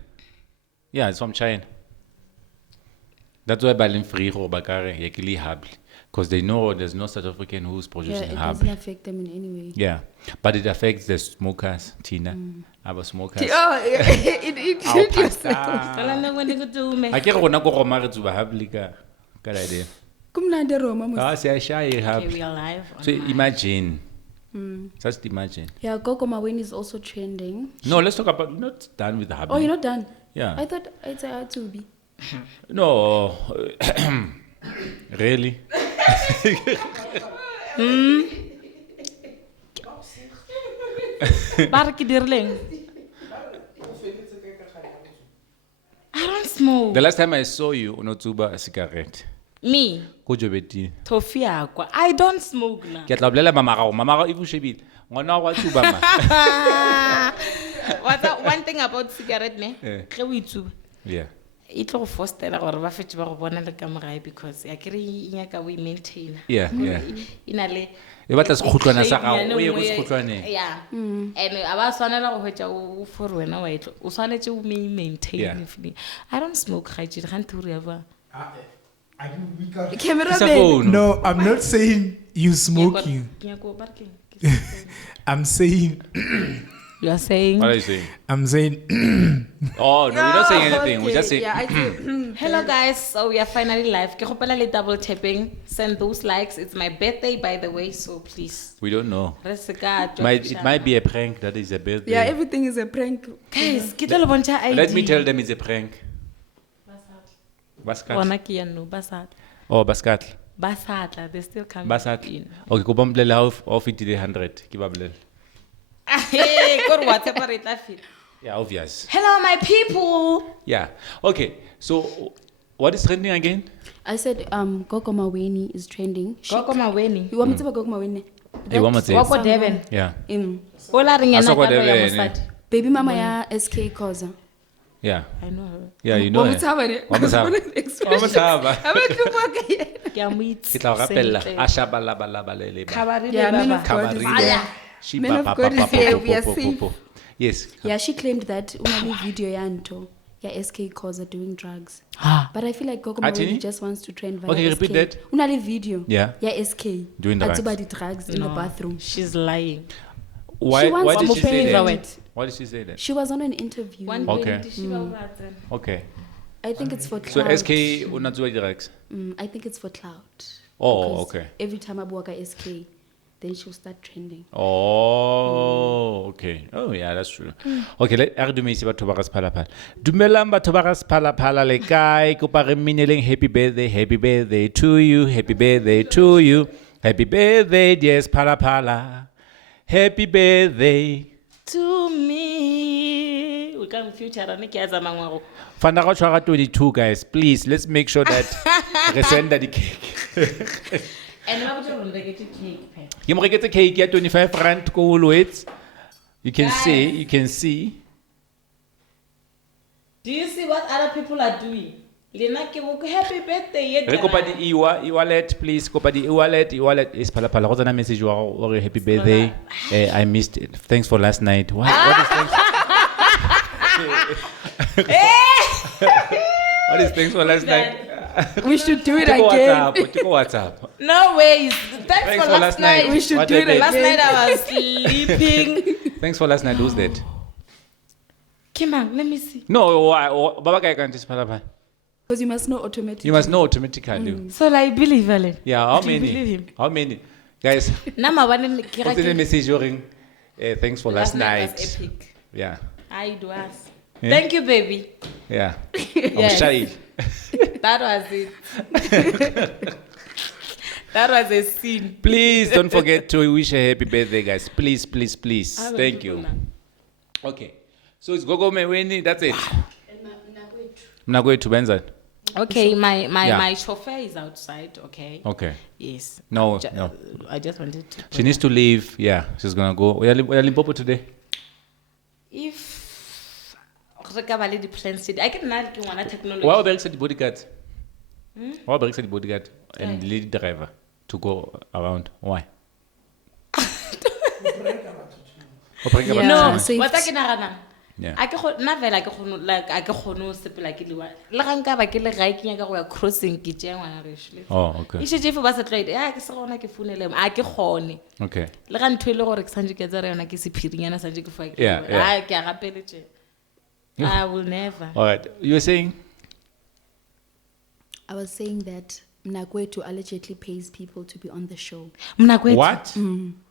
Yeah, it's from China. That's why Berlin free go bakare yekili happy because they know there's no South African who's Yeah, producing it happy. doesn't affect them in any way. Yeah, but it affects the smokers, Tina. Our smokers. Oh, it includes yourself. Kala na wena go tume. I can't go go mara to happily ka idea. Kumnandi Roma mos- Ah, say shy Okay, happy. we are live. So imagine. Just imagine. Yeah, Gogo Maweni is also trending. No, let's talk about. We're not done with the happy. Oh, you're not done? Yeah. I thought it's a to be. No. Really? Ba re ke dirileng? I don't smoke. The last time I saw you, Unotuba a cigarette. Me, Go Jobitina. Tofia kwa. I don't smoke na. Ke tla bolela mama gago if o shebile ngwana wa tuba ma. What's that one thing about cigarette ne? Eh. Ge o itsuba. Yeah. E tlo go fostela gore ba fetse ba go bona le ka morae because ya kere e nyaka o maintain. Yeah, yeah. Ina le E batla sekhutlwana sa shape gago, nyane o ye go nngwe- sekhutlwaneng. Yeah. And aba swanela go hwetša o for wena wa etlo. O swanetse o maintain Yeah. everything. I don't smoke gaetšedi ga nte o re ba. I didn't we can't- Camera It's a man. phone. No, I'm not saying you smoking. Nyako ba re keng? I'm saying, You are saying What are you saying? I'm saying, Oh, no, we're not saying anything. We're Okay, just saying. Yeah, I do. hello guys, so we are finally live. Ke gopela le double tapping. Send those likes. It's my birthday by the way, so please. We don't know. Re se ka It might be a prank that is a birthday. Yeah, everything is a prank. Guys, ke tlo le bontsha ID. Let me tell them it's a prank. Baskat. Bona ke ya no basat. Oh, Baskat. Basatla, they still coming Basat. in. Okay, go bomblele how fit the 100. Ke ba bolele. Hey, kore WhatsApp re tla fit. Yeah, obvious. Hello my people. Yeah. Okay. So, what is trending again? I said Gogo Maweni is trending. Gogo Maweni. You want me to Gogo Maweni? You want me to- Wa ko Durban. Yeah. Ola re ngena Asa ko ka ya Durban, mosadi. Baby mama ya SK Koza. Yeah. I know her. Yeah, you know her. Wa mo tshaba. Wa mo tshaba. Ke a mo itse Ke tla o rapella sentle. a shabalabalabale ba. Khabarile Yeah, men baba. of God is Khabarile. there. She Men of ba- God ba- is ba- here, ba- we are ba- ba- safe. ba- Yes. Yeah, she claimed that unali video yanto. Yeah, SK calls her doing drugs. But I feel like Gogo Atini? Marothi just wants to trend via Okay, SK. repeat that. Unali video. Yeah. Yeah, SK. Doing drugs. Atubadi drugs in the bathroom. She's lying. Why wants did to she say trend that? it. Why did she say that? She was on an interview. Okay. Okay. I think it's for So clout. SK unatsua drugs. I think it's for clout. Oh, Because okay. Every time I walk at SK, then she'll start trending. Oh, okay. Oh, yeah, that's true. Okay, let re dumedise batho ba ga Sphalaphala. Dumelang batho ba ga Sphalaphala le kae? Kopa re mmineleng happy birthday to you, happy birthday to you. Happy birthday, dear Sphalaphala. Happy birthday. To me. We can future rane ke a tsamangwa go. Fana go tshwara 22 guys. Please, let's make sure that re send the cake. And ba botsa gore re ke cake phe. Ke mo reketse cake ya 25 rand ko Woolworths. You can see. Do you see what other people are doing? Lena ke bo happy birthday ye. Re kopa di e-wallet please, kopa di e-wallet is Sphalaphala go tsena message wa go re happy birthday. I missed it. Thanks for last night. What is thanks? What is thanks for last night? We should do it Take a again. WhatsApp. Take a WhatsApp. No ways. Thanks for last night. We should What do it happened? Last again. night I was sleeping. Thanks for last night. Who's that? Kimang, let me see. No, Baba Kai can't Sphalaphala. Because you must know automatically. You must know automatically. So like believe Ellen. Yeah, how Do you believe many? him? How many? Guys, Nama one ke what's the message you're ring? Thanks for last was night. epic. Yeah. I do ask. Yeah. Thank you, baby. Yeah. Yes. I'm shy. That was it. That was a scene. Please don't forget to wish a happy birthday, guys. Please, please, please. I will Thank do you. that. Okay. So it's Gogo Meweni. That's it. I'm not going to Benza. Okay, my Yeah. chauffeur is outside, okay? Okay. Yes. No, Ju- no. I just wanted to. She needs to leave. Yeah, she's gonna go. We are Limpopo today. If re ka ba le di-plans today, I can not get one technology. Why Berg said the bodyguard? Why Berg said the bodyguard and the lead driver to go around? Why? Yeah. No, Safety. what I can nagana. Yeah. I can na vela ke kgono like I ke kgono sepela ke liwa. Le ga nka ba ke le gae ke nyaka go ya crossing ke tšea ngwana rešle. Oh, okay. E shetse fa ba sa trade. Ya ke se gona ke founele. A ke kgone. Okay. Le ga ntho ile gore ke sanje ke tsere yona ke sephirinyana sanje ke fa ke. Yeah, yeah. Ke a gapeletse. I will never. All right. You were saying? I was saying that Mnakwetu allegedly pays people to be on the show. Mnakwethu. What?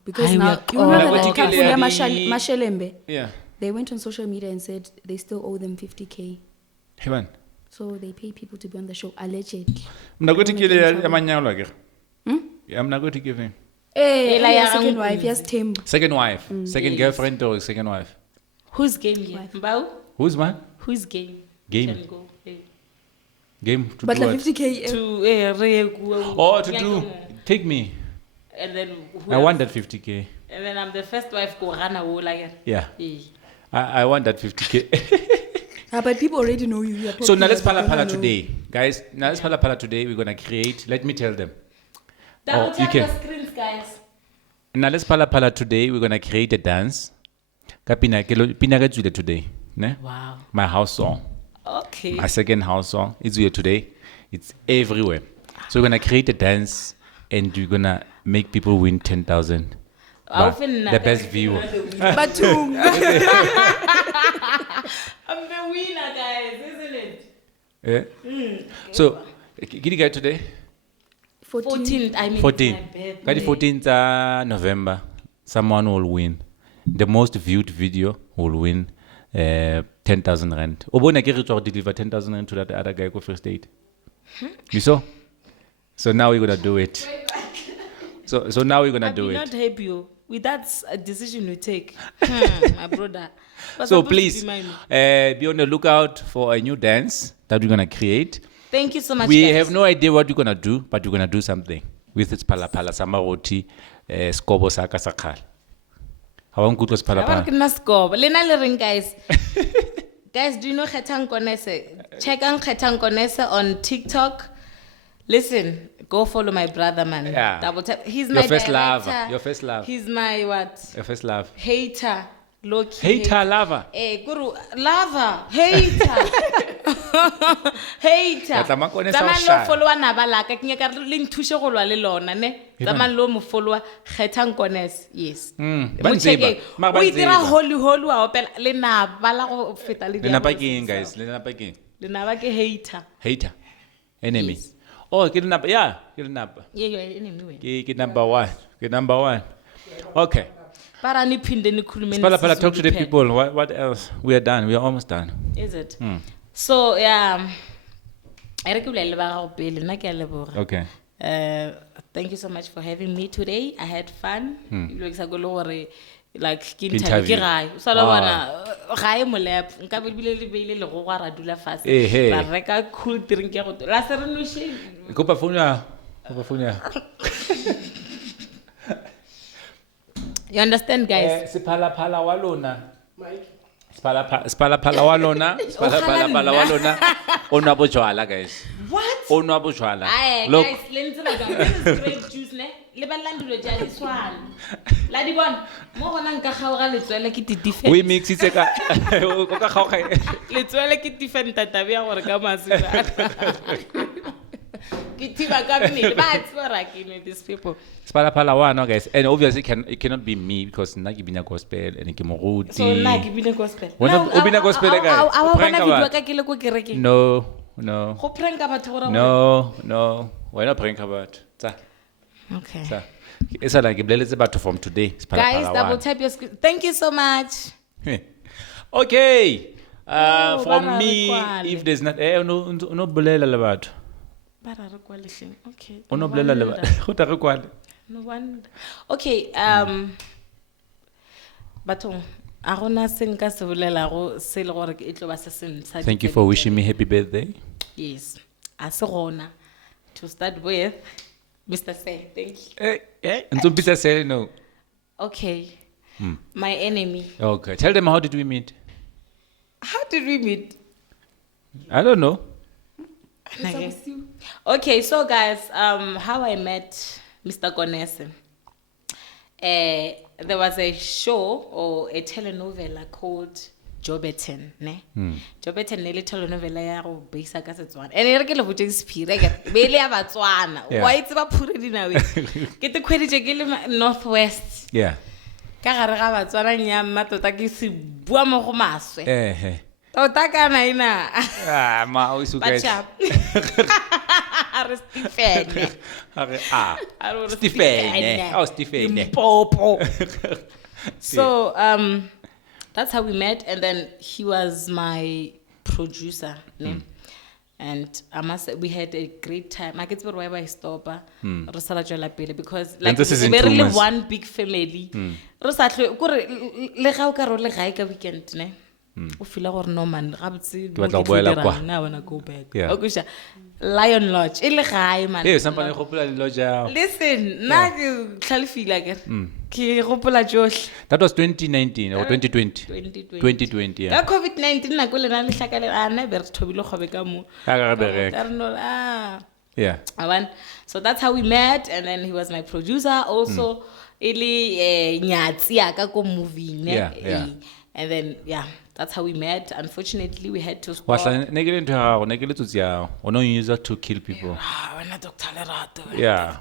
Because Aye, we now, are- you remember Oh, that okay. couple, yeah, The- Mashelembe? Yeah. They went on social media and said they still owe them 50K. Hey man. So they pay people to be on the show, allegedly. I'm not going to Wanna kill get in you. trouble. I'm not going to give him. Hey, Ela ya second ang- wife, yes, Tim. Second wife. Second Yes. girlfriend or second wife? Who's game here? Mbau? Who's man? Who's game? Game. Can go. Game to But do like what? 50K. To re go. Oh, to do. Take me. And then who I else? want that 50K. And then I'm the first wife go rana wo like. Yeah. Eh. I want that 50K. But people already know you. You're So now let's popular, Sphalaphala they don't know. today. Guys, now let's Sphalaphala today. We're going to create. Let me tell them. Double Oh, you tap can. your screens, guys. Now let's Sphalaphala today. We're going to create a dance. Ka Pina ka tswile today. Ne? Wow. My house song. Okay. My second house song. It's here today. It's everywhere. So we're going to create a dance and we're going to make people win 10,000. Often The best viewer. But I'm the winner, guys, isn't it? Yeah. So, Giddy guy today? 14th, I mean. 14. My birthday. Got the 14th November. Someone will win. The most viewed video will win 10,000 rand. Obona ke re tswa go deliver 10,000 rand to that other guy go first aid. You saw? So now we're gonna do it. So now we're gonna I do will it. not help you with that decision you take, my brother. Was So supposed to please be mine. be on the lookout for a new dance that we're gonna create. Thank you so much. We guys. have no idea what we're gonna do, but we're gonna do something with Sphalaphala, Marothi, Skobo Saga Sakal. How am good was I want Sphalaphala? to score. Lena le ring, guys. Guys, do you know Khetang Konese? Check out Khetang Konese on TikTok. Listen, go follow my brother, man. Yeah. Double tap. He's Your my first love. director. Your first love. He's my what? Your first love. Hater. Low-key Hater, lover. Guru, lava, hater. Hater. Ya, tama Konese Tama o lo shaya. followa nabalaka ke nyaka le nthushe go lwa le lona ne. Tama lo mo followa Khetang Konese. Yes. ba Mo ntseba. check-eng. Mara ba O itira ntseba. holy wa opela le naba la go feta le Le napa keng, guys? Le napa keng? Le naba ke hater. Hater. Enemy. Yes. Oh, ke le napa. Yeah, ke le napa. Yeah, you're an enemy. Ke number one. Ke number one. Okay. Para ni phinde ni khulume Sphalaphala, talk to the Sesotho people. What else? We are done. We are almost done. Is it? So, yeah. I re ke bolele ba gago pele nna ke a leboga. Okay. Thank you so much for having me today. I had fun. Ebile ke sa go le gore like ke Interview. interview ke gae. O sa le bona gae molep. Nka be bile le beile le go ra dula fase. Hey. La reka cool drink ya go. La se re no she. Kopa phone ya. Kopa phone ya. You understand, guys? Sphalaphala wa lona. Mike. Sphalaphala wa lona. Sphalaphala wa lona. O nwa bojwala, guys. What? O nwa bojwala. Aye, Look. guys, lentswe ba jang. This is grape juice ne. Le ba landulo ja di swana. La di bona. Mo gona nka gaoga letswele ke di different. We mix itse ka. O ka gaoga. Letswele ke different tatabe ya gore ka masiba. Ke tiba ka mmele ba tswara ke no these people. Sphalaphala wa no, guys. And obviously it cannot be me because nna ke bina gospel and ke moruti. So na ke bine gospel. Wena o bina gospel guys. Awa O prank bona video about- ka ke le go kerekeng. No. Go pranka batho gore. No. Wena prank about. Tsa. Okay. Tsa. Esa la ke bleletse batho from today. Guys, Sphalaphala double wa. tap your screen. Thank you so much. Okay. Oh, For bana me, re kwale. if there's not no bolela le batho. Ba ra re kwa lehleng. Okay. O no bolela le wonder. batho. Go ta re kwale. No wonder. Okay, bathong a gona se nka se bolelago se le gore e tlo ba se sentsha. Thank you for wishing me happy birthday. Yes. A se gona. To start with, Mr. Say, thank you. And don't be say no. Okay. My enemy. Okay. Tell them how did we meet? How did we meet? I don't know. Okay, so guys, how I met Mr. Konese. There was a show or a telenovela called Jobitina, ne? Jobitina ne le telenovela ya go beisa ka Setswana. And e re ke le botse sephiri ke be le ya Batswana. Yeah. Wa itse ba phure dinawe. Ke te khweditse ke le Northwest. Yeah. Ka gare ga Batswana nya mma tota ke se bua mo go maswe. Tota kana ina. Ah, ma o su guys. Bacha. Are Stephen. Are Stephen. Oh, Stephen. Popo. So that's how we met, and then he was my producer, ne? And I must say we had a great time. I get why I stop because like this is in we're 2 really months. one big family. Re sa tle kore le ga o ka ro le gae ka weekend ne. O feel gore no man ga botse batla go boela kwa. na wanna go back. Yeah. Okay, Lion Lodge. E le gae man. Eh, sampane gopola le loja. Listen, na ke tlhalefile akere. Ke gopola johle. That was 2019 or 2020. 2020, yeah. Ka COVID-19 na go lena le hlakale ana be re thobile khobe ka mo. Ka ga bereka. Ka re no, Yeah. So that's how we met, and then he was my producer also. Ili nyatsi ya ka ko movie ne. Yeah. And then that's how we met. Unfortunately, we had to Wa stop. hla ne ke le ntho ya gago, ne ke le tsotsi ya. O no use it to kill people. Wena Dr. Lerato. Yeah.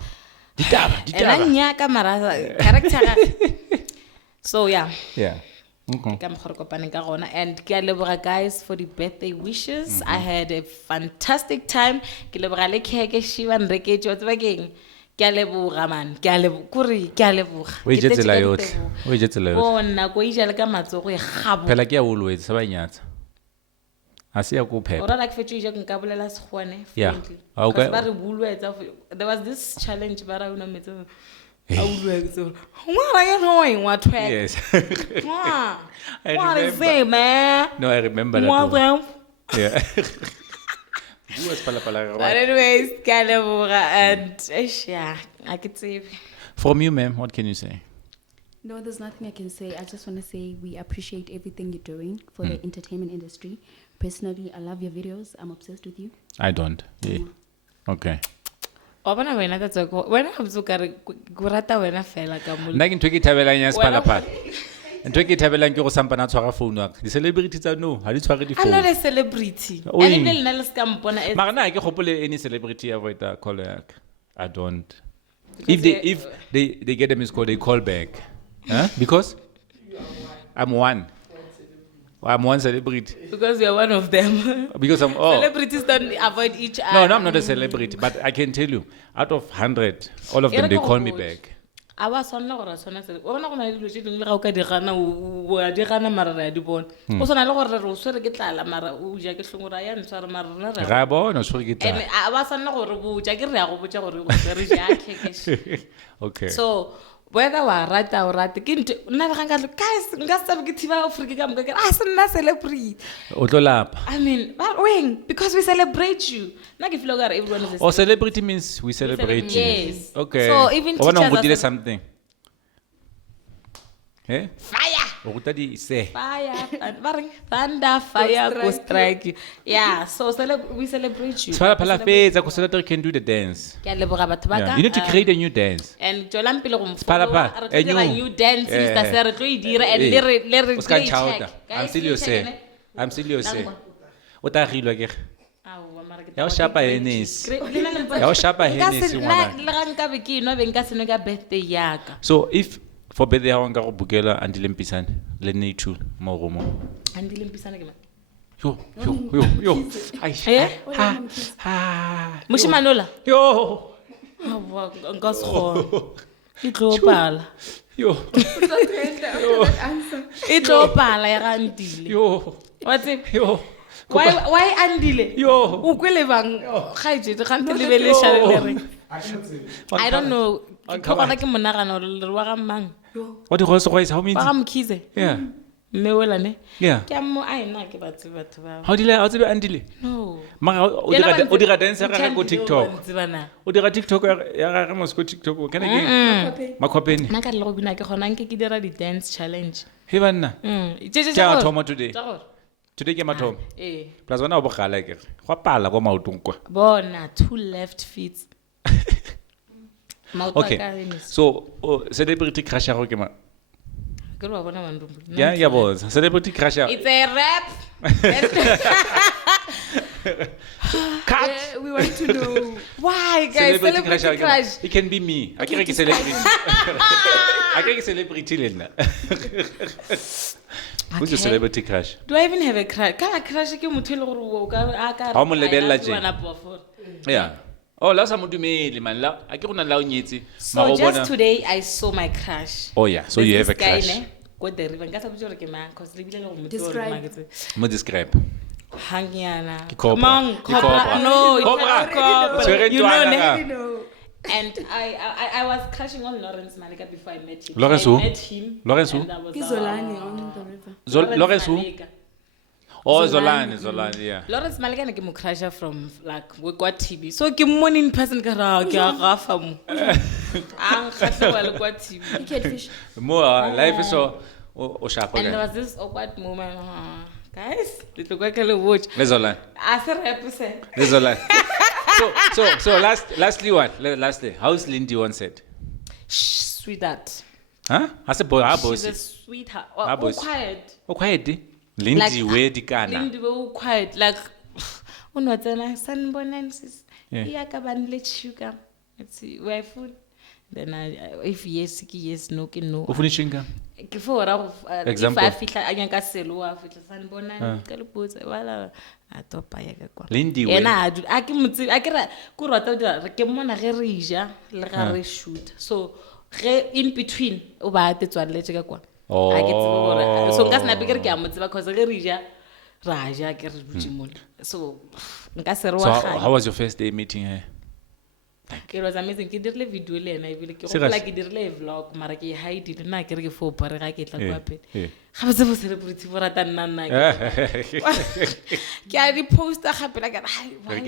And Ditaba. nyaka mara character. So Yeah. ka mokgwa re kopaneng ka gona, and ke a leboga guys for the birthday wishes. I had a fantastic time. Ke leboga le keke shiva nreketse wa tseba keng. Ke a leboga man, ke a leboga. O ijetsela yotlhe. O ijetsela yotlhe. Bona go ijela ka matsogo e gabo. Phela ke ya ulwetse sa ba nyatsa. A se ya go phepa. Ora like fethu ija nka bolela segone Yeah. friendly. Okay. Ba re bulwetsa. There was this challenge ba ra una metso. Bulwetsa. What are you doing? What track? Yes. What? I What is remember. it, man? No, I remember that. What one. them? Yeah. Who was Sphalaphala? But anyways, Kalebura and yeah, I could say. From you, ma'am, what can you say? No, there's nothing I can say. I just want to say we appreciate everything you're doing for the entertainment industry. Personally, I love your videos. I'm obsessed with you. I don't. Yeah. Okay. Obana wena that's like when I'm so kurata wena fela ka mol. Nna ke ntho e ke thabelang ya Sphalaphala. Ntho e ke thabelang ke go sampana tshwara phone wa ka. Di-celebrity tsa no, ha di tshware I'm not di-phone. a celebrity. Oi. And then le ska mpona Mara nna ha ke gopole any celebrity avoid that call ya ka. I don't. If they get a missed call, they call back. Huh? Because I'm one. I'm one celebrity. because you're one of them. Because I'm Celebrities don't avoid each other. No, I'm not a celebrity, but I can tell you, out of 100, all of them they call me back. Aba sonna gore sonna se o bona go na le dilo tse dingwe ga o ka di gana o a di gana mara re a di bona o sona le gore re o swere ke tlala mara o ja ke hlongora ya ntshware mara rena re Ga bona so ke and tla. aba sonna gore botja ke re ya go botja gore go re ja kekeshe. Okay. So whether wa rata or rata ke nna le ganga guys nka se ke thiba Africa ka mka ke a se nna celebrity. O tlo lapa. I mean, but wing because we celebrate you. Na ke feel like everyone is. Oh, celebrity means we celebrate you. Yes. Okay. So even O bona teachers go are dile something. Eh? fire. O ruta di se. Fire, thunder, fire, go strike you. Yeah, so we celebrate you. Sphalaphala fetsa go celebrate can do the dance. Ke a leboga batho ba Yeah. ka. You need to create a new dance. And Jolam pele go Sphalaphala, mfollow, a a new- new dance, Yeah. Mr. Sir, tlo e dira and Eh, le re o ska play chauta. check. I'm Guys, still play you check say. ene. I'm still you say. Nangwa. O ta rilwa ke. Aowa, mara ke Ya o tla shapa go Hennessy. great- le na le mpona- Ya o shapa Nka se- Hennessy, na- ngwana. le ga nka be ke enwa be nka se nwe ka birthday yaka. So if for birthday ha wanga go bukela andile mpisane le ne two mo go mo. Andile mpisana ke ma. Yo. Ai. Eh? Ha. Moshimanola. Yo. Aowa, nka se kgone. E tlo pala. Yo. E tlo pala ya ga Andile. Yo. Wa tseba? Yo. Why Andile? Yo. O kwele bang ga itsetse ga ntse le be le shale le re. I don't know. Ke gona ke monagano le wa ga mang. What the horse voice how means? Wa ga Mkhize. Yeah. Mme wela ne. Yeah. Ke a mo a ena ke batse batho ba. How dile tsebe andile? No. Mara o dira dance ya ga go TikTok. Tsebana. O dira TikTok ya ga mo go TikTok. Kana ke makhopeni. Nna ka le go bina ke gona nke ke dira di dance challenge. He banna. Tse Ke a thoma today. Tsa gore. Today ke mathomo. Eh. Plus bona o bogala ke. Go pala go maotong kwa. Bona two left feet. Okay. So celebrity crush ya go ke ma. Ke re wa bona mandumbu. Ya boss. Celebrity crush ya. It's a rap. Cut. We want to know. Why guys? Celebrity crush. It can be me. I can celebrity. I can celebrity lena. Who's your celebrity crush? Do I even have a crush? Kana crush ke motho le gore o ka aka. Ha o mo lebella tje. je. Yeah. Oh, la sa mo dumele man. La a ke rona la o nyetse. So just today I saw my crush. Oh yeah. So you have a crush. Go the river. Nka sa botse gore ke mang cause le bile le go motho Describe. Mo describe. Hangiana. Cobra. Mang, Ke cobra. No, it's Cobra. not cobra. Tshwere You know, twana ne? ka. And I was crushing on Lawrence Malika before I met him. Lawrence I who? met him. Lawrence who? and I was, Izolani on the river. Lawrence who? Malika. Oh, Zolani, yeah. Lawrence Malika ne ke mo crusher from like we got TV. So ke mo in person ka ra ke a gafa mo. Ang khatla wa le kwa TV. Catfish. Mo life is so o sharp And there again. was this awkward moment. Guys, little go ke le watch. Zolani. A se represent. Zolani. So lastly, how's Lindy one said? Sweetheart. Huh? I said boy, She's a sweetheart. Ah, Oh, boss. quiet. O quiet. Lindy we di kana. Lindy we quiet like uno tsena sanbonensis. Yeah. Yeah, ka banile sugar. It's we food. Then if yes, ke yes, no ke no. O finishinga? Ke for ra Example. if I fitla anya ka selo wa fitla sanbonane ka le potse wala a topa ya ka kwa. Lindy we. Ena a ke motse a ke ra go rata dira ke mona ge re ja le ga re shoot. So ge in between o ba te tswaletse ka kwa. Oh. A ke tsebe gore so nka sna bigger ke a motse ba cause ge re ja ra ja ke re dutse mo. So nka se re So wa how was your first day meeting her? It was amazing. Ke dirile video le ena e bile ke Serious? gopola ke dirile vlog mara ke hide le na ke re ke fo pare ga ke tla Yeah, kwa pele. yeah. ga ba se celebrity bo rata nna nna ke a di poster gape la ka why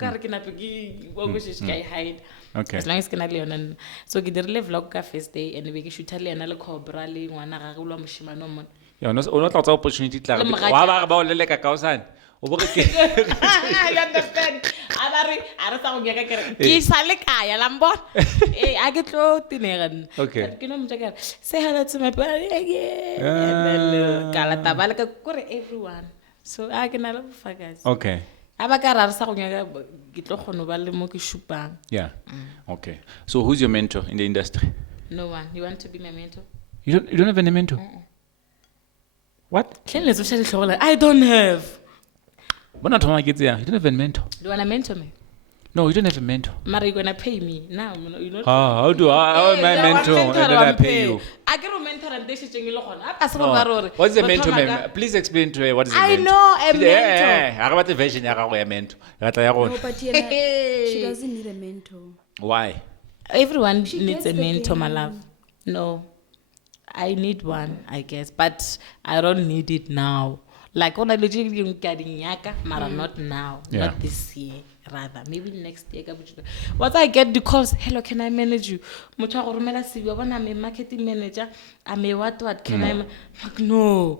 ka re ke nape ke go se ke hide Okay. as long as ke na le yona so ke dirile vlog ka first day and be ke shoota le yena le cobra le ngwana ga go lwa moshimane mo Yeah, o no tla opportunity tla Le wa mogatša. ba o lele ka kaosane o bo ke I understand. Are sa go nyaka ke sa le kaya la mbona. A ke tlo tinega nna. Okay. But ke no motse ka say hello to my brother again. And then kala tabala ka kore everyone. So a ke na le bofakazi. Okay. Aba ka ra sa go nyaka ke tlo kgono ba le mo ke shupang. Yeah. Okay. So who's your mentor in the industry? No one. You want to be my mentor? You don't have any mentor? What? I don't have. Bona thoma ke tsea. You don't have a mentor. Do you want to mentor me? No, you don't have a mentor. Mara, you gonna pay me now? You know. How do I my mentor and then I pay you? I get a mentor and they should change your What's the mentor? Please explain to her what is the I mentor. know a mentor. Yeah, I got the version ya gago ya mentor. Ga tla ya No, gona. but she doesn't need a mentor. Why? Everyone She needs gets a the mentor, my game. love. No, I need one, I guess, but I don't need it now. Like when I literally mara not now, Yeah. not this year, rather maybe next year. Once I get the calls, hello, can I manage you? Motho a go romela CV, wa bona, I'm a marketing manager. I'm a what? Can I? Like, no.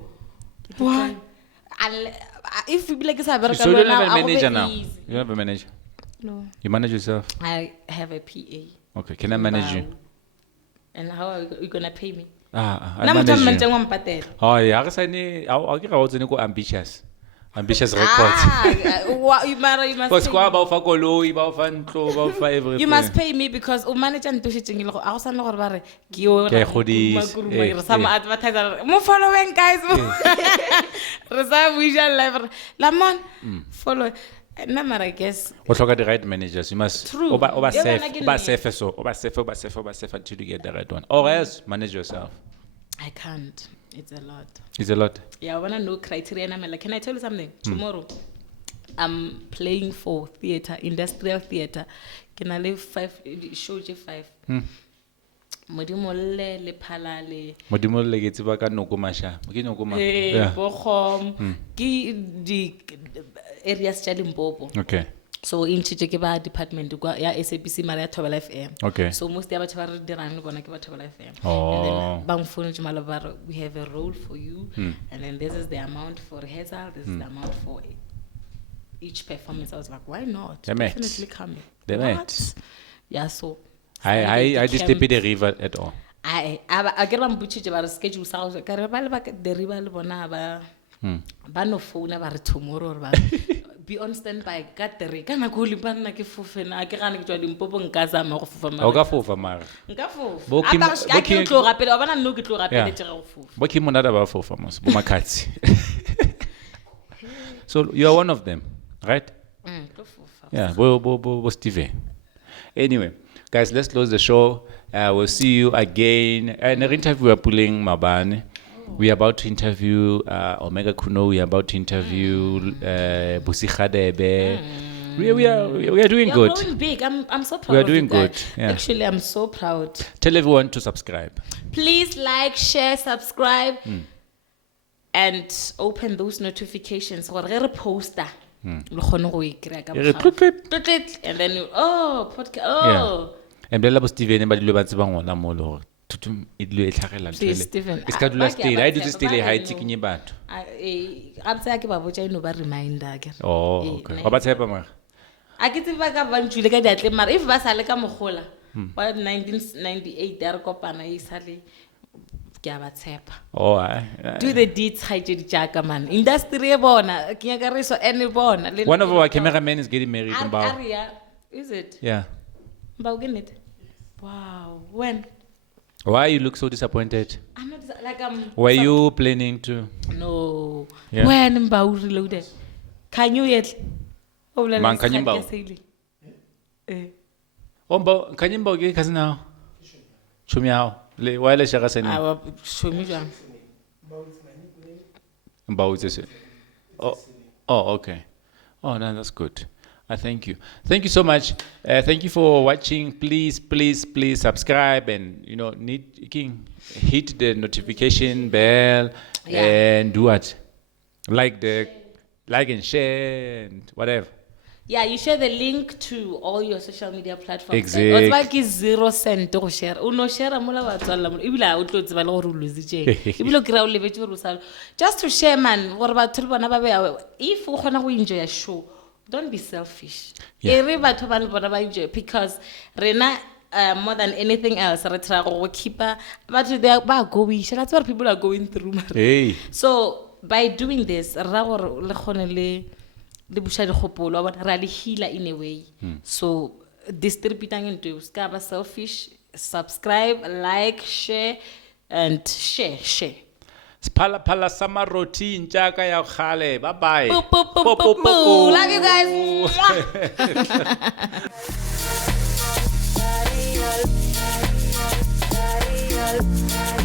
What? If you be like So you don't have a manager now? You don't have a manager? No, You manage yourself? I have a PA. Okay, can I manage you? And how are you gonna pay me? I Na motho a manage mmantse you. wa mpatela. Oh, yeah, I get out go ambitious. Ambitious records. You must Because pay kwa me. ba o fa koloi, ba o fa ntlo, ba o fa everything. You must pay me because o manager ntoshitseng le go a go sana gore ba re ke yo Ke a godisa. re sa mo advertiser mo following guys re sa visual live lamon follow na mara I guess O hloka the right managers. You must True. oba Yeah, safe, bona ke oba nnete. safe so, oba safe until you get the right one. Or else manage yourself. I can't. It's a lot. It's a lot. Yeah, I wanna know criteria and I'm like, can I tell you something? Tomorrow I'm playing for theater, industrial theater. Can I live 5 show J5? Modimo le phala le Modimo le get ba ka noko masha. Ke noko ma. Yeah. Bochum ki di areas tsa Limpopo. Okay. So in ke ba department kwa ya SABC mara ya Thobela FM. Okay. So most ya batho ba re dirang le bona ke ba Thobela FM. Oh. And then bang phone jumalo ba re, we have a role for you and then this is the amount for rehearsal, this is the amount for each performance. I was like, why not? The mates. Definitely coming. The What? mates. Yeah, so I just step the river at all. I get one butcher about schedule sa go ka re ba le ba the river le bona ba no phone ba re tomorrow ba be on standby ka 3 kana go limpa nna ke fofena ke gane ke tswa Limpopo nka zama go fofa O ka fofa mara. nka fofa Bo ke tlo rapele wa bana nno ke tlo rapele Yeah. tse go fofa Bo ke monada ba fofa mos, bo makatsi. So you are one of them, right? tlo fofa Yeah, bo Steve. Anyway, guys, let's close the show. We'll see you again. And the interview we are pulling Mabane. We are about to interview Omega Kuno. We are about to interview Busi Khadebe. We are doing You're good. growing big. I'm so proud We are of you doing guys. good, yeah. Actually, I'm so proud. Tell everyone to subscribe. Please like, share, subscribe, and open those notifications. Or get a poster. Le kgone go e kry-a ka E re mogala. tlut, tlut. Tlut, tlut. And then you, podcast. Yeah. Oh, And Bella Steven ba dilo ba tseba ngona mo le gore tutum e dilo e tlhagela Please, Stephen. E ska dula Okay, stay. but I do this Stephen, stay but ha I itikinye batho. a tsa ke ba botsa ino ba reminder ke. Oh, okay. Wa ba tshepa mara. A ke tseba ka ba ntshwile ka diatle mara if ba sa le ka mogola wa 1998 ya re kopana e sale ke a ba tshepa. Oh, Do the deeds haitedi jaaka man. Industry e bona ke nyaka re so ene bona. one of our cameramen is getting married in Bao. Aria, is it? Yeah. Mbao ke nnete? Wow. When? Why you look so disappointed? I'm not like I'm. Were you planning to? No. Yeah. When Mbao reloaded? Can you yet? Oh, la Man, can you Mbao? Oh, Mbao, can you Mbao get cousin now? Chumi how? Le why le shaka seni? Awa show me jang. Mbao is it? Oh, okay. Oh, no, that's good. I thank you. Thank you so much. Thank you for watching. Please, please, please subscribe and hit the notification bell and do what? Like and share and whatever. Yeah, you share the link to all your social media platforms. Exactly. It's like it's 0 cent to share. Uno share amola wa tswalla mo. Ibila o tlo tseba le gore o lositse. Ibilo kira o lebetse gore o sala. Just to share man, gore batho bona ba be if o kgona go enjoy a show, don't be selfish. Ere batho ba bona ba enjoy because rena more than anything else, re try go keepa batho they ba going. That's what people are going through. Hey. So by doing this, ra gore le khone le busha dikgopolo wa bona ra le healer in a way. So distributing into ska ba selfish, subscribe, like, share and share. Sphalaphala sa Marothi ntjaka ya kgale. Bye bye. Love you guys.